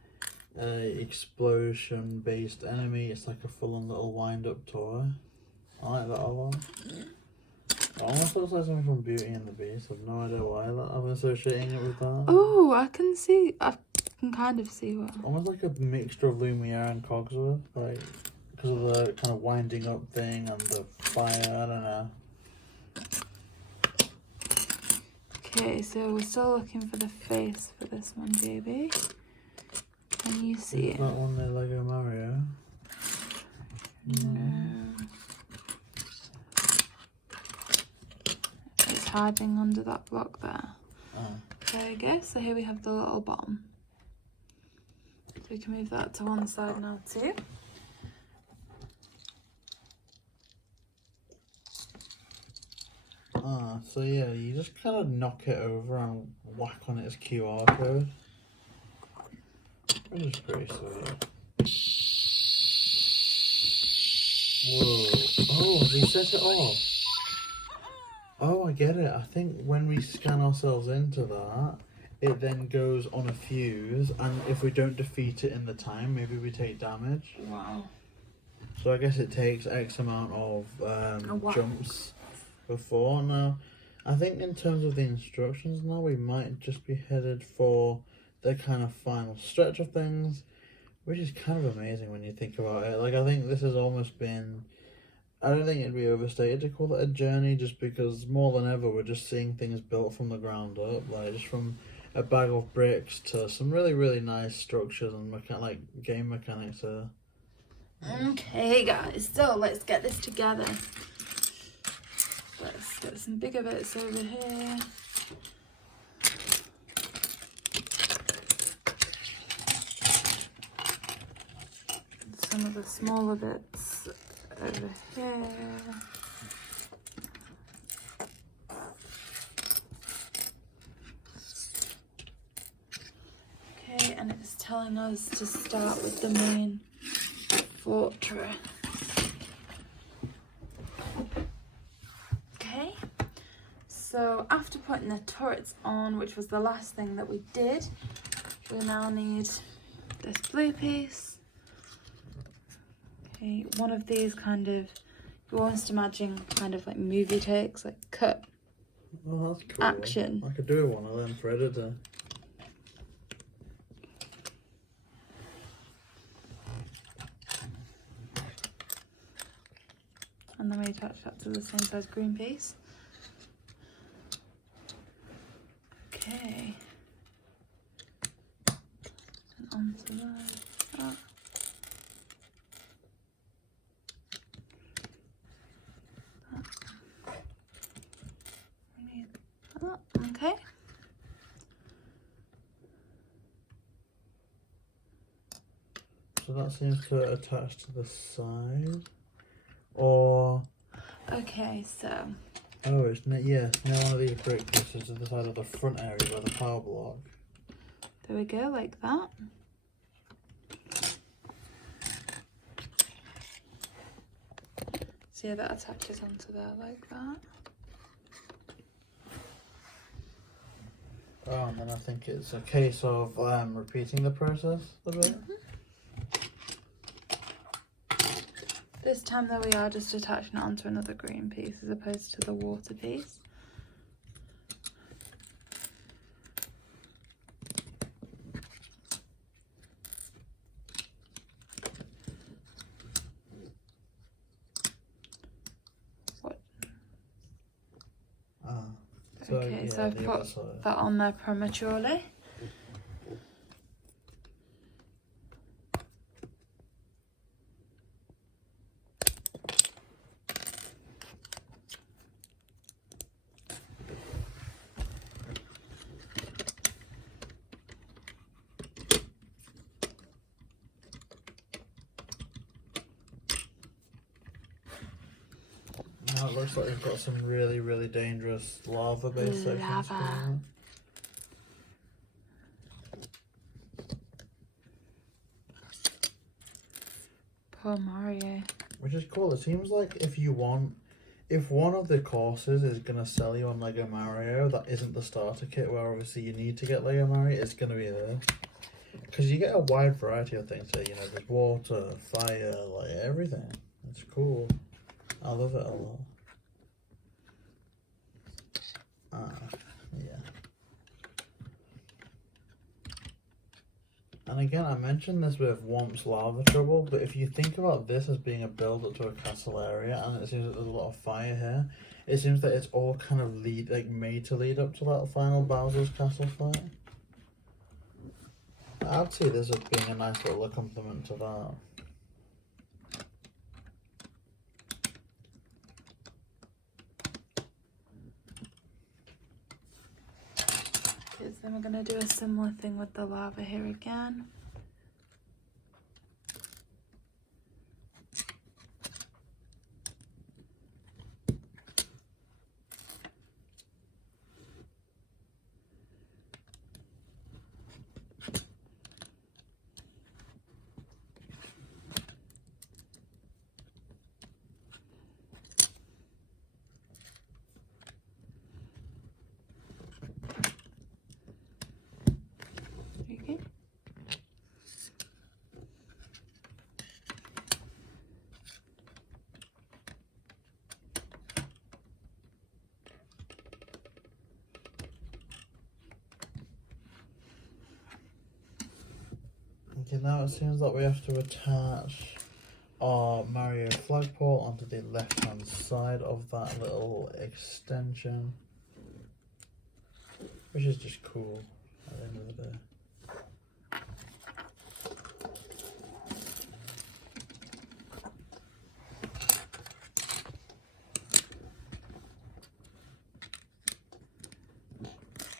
explosion based enemy, it's like a full-on little wind-up toy. I like that a lot. It almost looks like something from Beauty and the Beast. I've no idea why I'm associating it with that. Oh, I can can kind of see what. Almost like a mixture of Lumiere and Cogsworth, like, because of the kind of winding up thing and the fire, I don't know. Okay, so we're still looking for the face for this one, JayBee. Can you see it? That one there, Lego Mario. No. It's hiding under that block there. Oh. There we go. So here we have the little bomb. So we can move that to one side now too. So yeah, you just kind of knock it over and whack on its QR code. Which is pretty sweet. Whoa. Oh, they set it off. Oh, I get it. I think when we scan ourselves into that, it then goes on a fuse, and if we don't defeat it in the time, maybe we take damage. Wow. So I guess it takes X amount of jumps before. Now, I think in terms of the instructions now, we might just be headed for the kind of final stretch of things, which is kind of amazing when you think about it. Like, I think this has almost been... I don't think it'd be overstated to call it a journey, just because more than ever we're just seeing things built from the ground up, like just from a bag of bricks to some really, really nice structures and game mechanics. Okay guys, so let's get this together. Let's get some bigger bits over here. Some of the smaller bits over here. Okay, and it's telling us to start with the main fortress. Okay, so after putting the turrets on, which was the last thing that we did, we now need this blue piece. Okay, one of these kind of, you almost imagine kind of like movie takes, like cut, Oh, that's cool. action. I could do one of them for editor. And then we attach that to the same size green piece. Okay. And onto that. Okay. So that seems to attach to the side, or... Okay, so... Oh, it's near one of these brick pieces to the side of the front area by the power block. There we go, like that. So yeah, that attaches onto there like that. Oh, and then I think it's a case of repeating the process a bit. This time though we are just attaching it onto another green piece as opposed to the water piece. Okay, yeah, so I've put that on there prematurely. Now it looks like you've got some really, really dangerous lava-based sections. Lava. Poor Mario. Which is cool. It seems like if one of the courses is going to sell you on Lego Mario that isn't the starter kit, where obviously you need to get Lego Mario, it's going to be this. Because you get a wide variety of things here, you know, there's water, fire, like everything. It's cool. I love it a lot. Yeah. And again, I mentioned this with Womp's lava trouble, but if you think about this as being a build up to a castle area, and it seems that there's a lot of fire here, it seems that it's all kind of made to lead up to that final Bowser's castle fight. I'd see this as being a nice little accompaniment to that. Then we're going to do a similar thing with the lava here again. Okay. Okay, now it seems that we have to attach our Mario flagpole onto the left hand side of that little extension, which is just cool at the end of the day.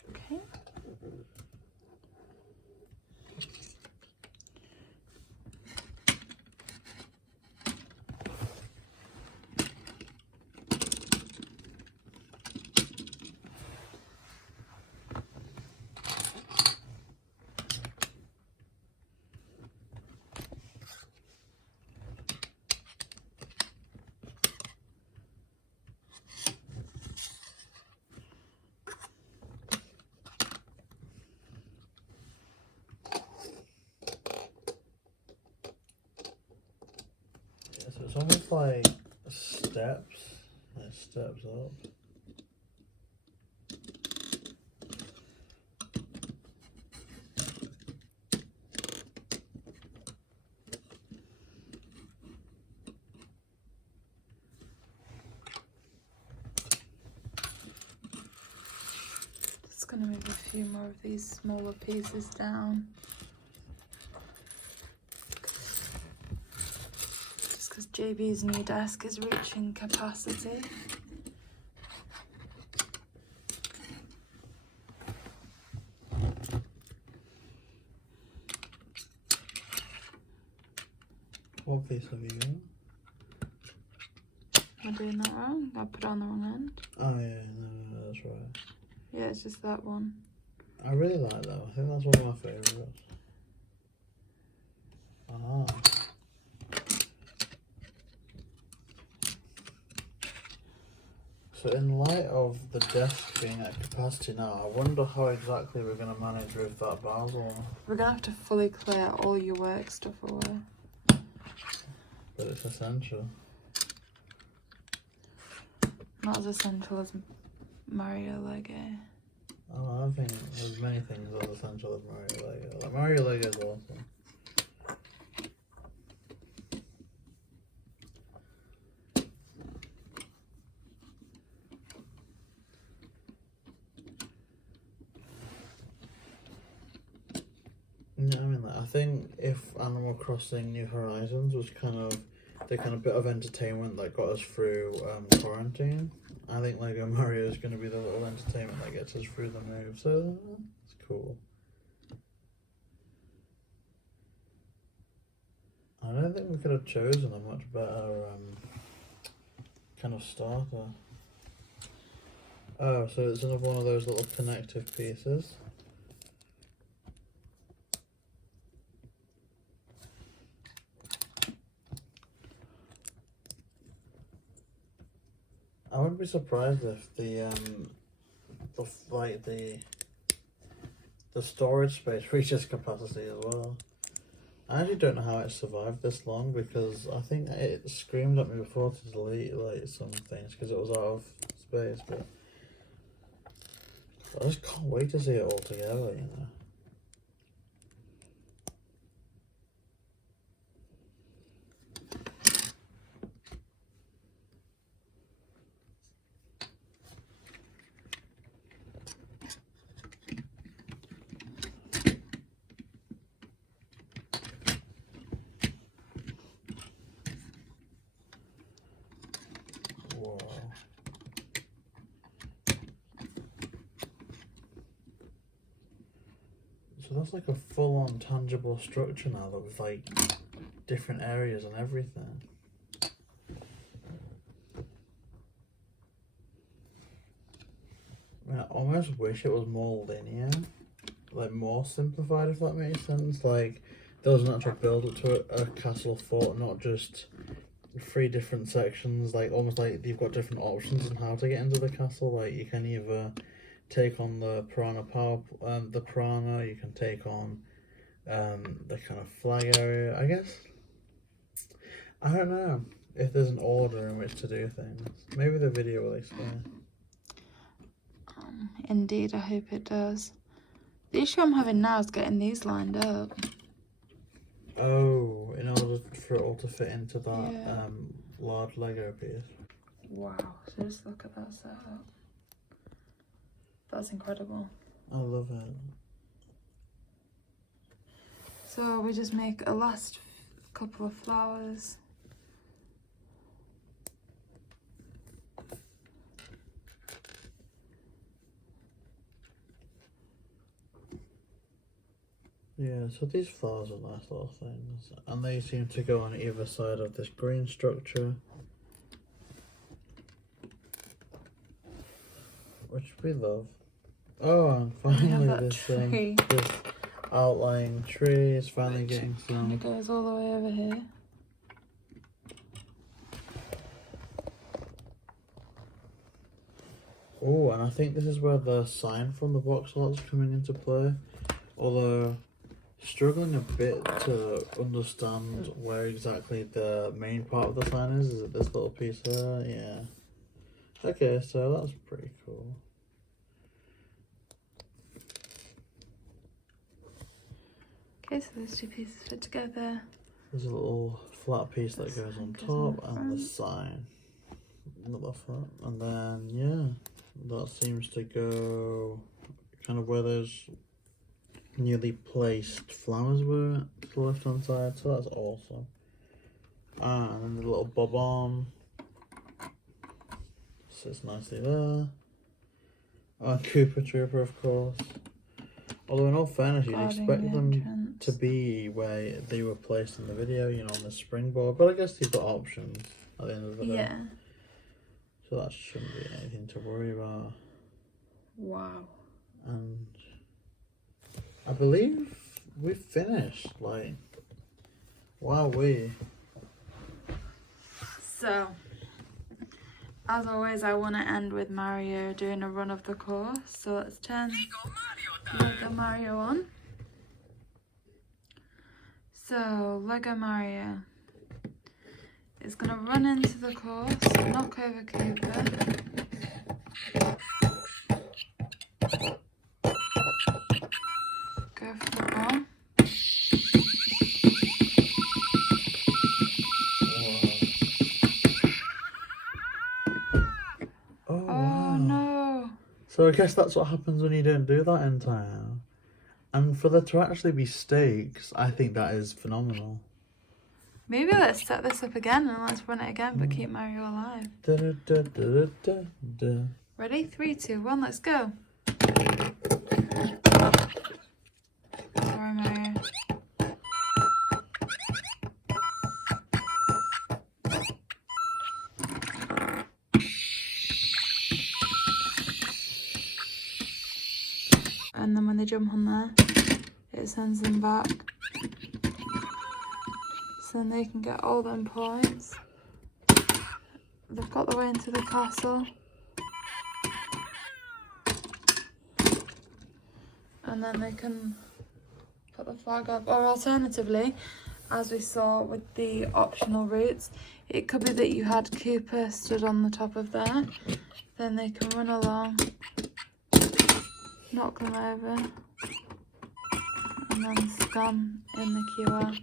Okay. So it's almost like steps, it steps up. Just going to move a few more of these smaller pieces down. Because JayBee's new desk is reaching capacity. What piece have you got? Am I doing that wrong? I put it on the wrong end. Oh yeah, no, that's right. Yeah, it's just that one. I really like that. I think that's one of my favourites. Ah. So in light of the desk being at capacity now, I wonder how exactly we're going to manage with that Basel. We're going to have to fully clear all your work stuff away. But it's essential. Not as essential as Mario Lego. Oh, I don't think there's many things as essential as Mario Lego. Like, Mario Lego is awesome. Yeah, I mean, like, I think if Animal Crossing New Horizons was kind of the kind of bit of entertainment that got us through quarantine, I think Lego Mario is going to be the little entertainment that gets us through the move. So it's cool. I don't think we could have chosen a much better kind of starter. Oh, so it's another one of those little connective pieces. I wouldn't be surprised if the storage space reaches capacity as well. I actually don't know how it survived this long, because I think it screamed at me before to delete like some things because it was out of space. But I just can't wait to see it all together, you know. Whoa. So that's like a full-on tangible structure now, that with like different areas and everything. I almost wish it was more linear, like more simplified, if that makes sense. Like there was an actual build up to a castle fort, not just 3 different sections. Like almost like you've got different options on how to get into the castle. Like you can either take on the piranha power, the piranha. You can take on the kind of flag area. I guess I don't know if there's an order in which to do things. Maybe the video will explain. Indeed, I hope it does. The issue I'm having now is getting these lined up. Oh, in order for it all to fit into that Yeah. large Lego piece. Wow, so just look at that setup. That's incredible. I love it. So we just make a last couple of flowers. Yeah, so these flowers are nice little things, and they seem to go on either side of this green structure, which we love. Oh, and finally this outlying tree is finally getting And some. it goes all the way over here. Oh, and I think this is where the sign from the box art's coming into play, although struggling a bit to understand where exactly the main part of the sign is. Is it this little piece here? Yeah. Okay, so that's pretty cool. Okay, so those 2 pieces fit together. There's a little flat piece that goes on top and the sign. Not the front. And then, yeah, that seems to go kind of where those newly placed flowers were to the left hand side, so that's awesome. And then the little Bob-omb sits nicely there. And Cooper Trooper, of course. Although in all fairness, you'd expect them to be where they were placed in the video, you know, on the springboard. But I guess you've got options at the end of the day. Yeah. So that shouldn't be anything to worry about. Wow. And I believe we've finished. Like, wow, So, as always, I want to end with Mario doing a run of the course. So let's turn Lego Mario on. So, Lego Mario is going to run into the course, knock over Cooper. Go for the bomb. Oh, Oh wow. no. So I guess that's what happens when you don't do that in time. And for there to actually be stakes, I think that is phenomenal. Maybe let's set this up again and let's run it again, but keep Mario alive. Da, da, da, da, da, da. Ready? 3, 2, 1, let's go. Sorry, Mario. And then when they jump on there, it sends them back. So then they can get all them points. They've got the way into the castle. And then they can put the flag up. Or alternatively, as we saw with the optional routes, it could be that you had Cooper stood on the top of there. Then they can run along, knock them over, and then scan in the QR.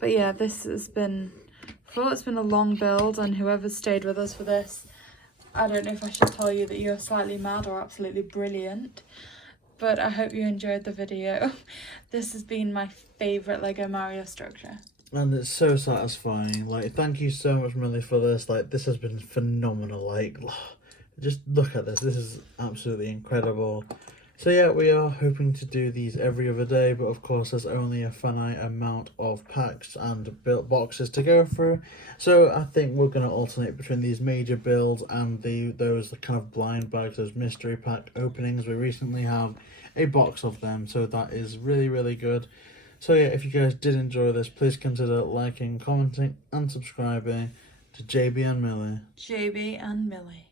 But yeah, this has been, I thought it's been a long build, and whoever's stayed with us for this, I don't know if I should tell you that you're slightly mad or absolutely brilliant, but I hope you enjoyed the video. This has been my favourite Lego Mario structure. And it's so satisfying. Like, thank you so much, Millie, for this. Like, this has been phenomenal. Like, just look at this. This is absolutely incredible. So yeah, we are hoping to do these every other day, but of course there's only a finite amount of packs and built boxes to go through. So I think we're going to alternate between these major builds and those kind of blind bags, those mystery pack openings. We recently have a box of them, so that is really, really good. So yeah, if you guys did enjoy this, please consider liking, commenting and subscribing to JayBee and Millie. JayBee and Millie.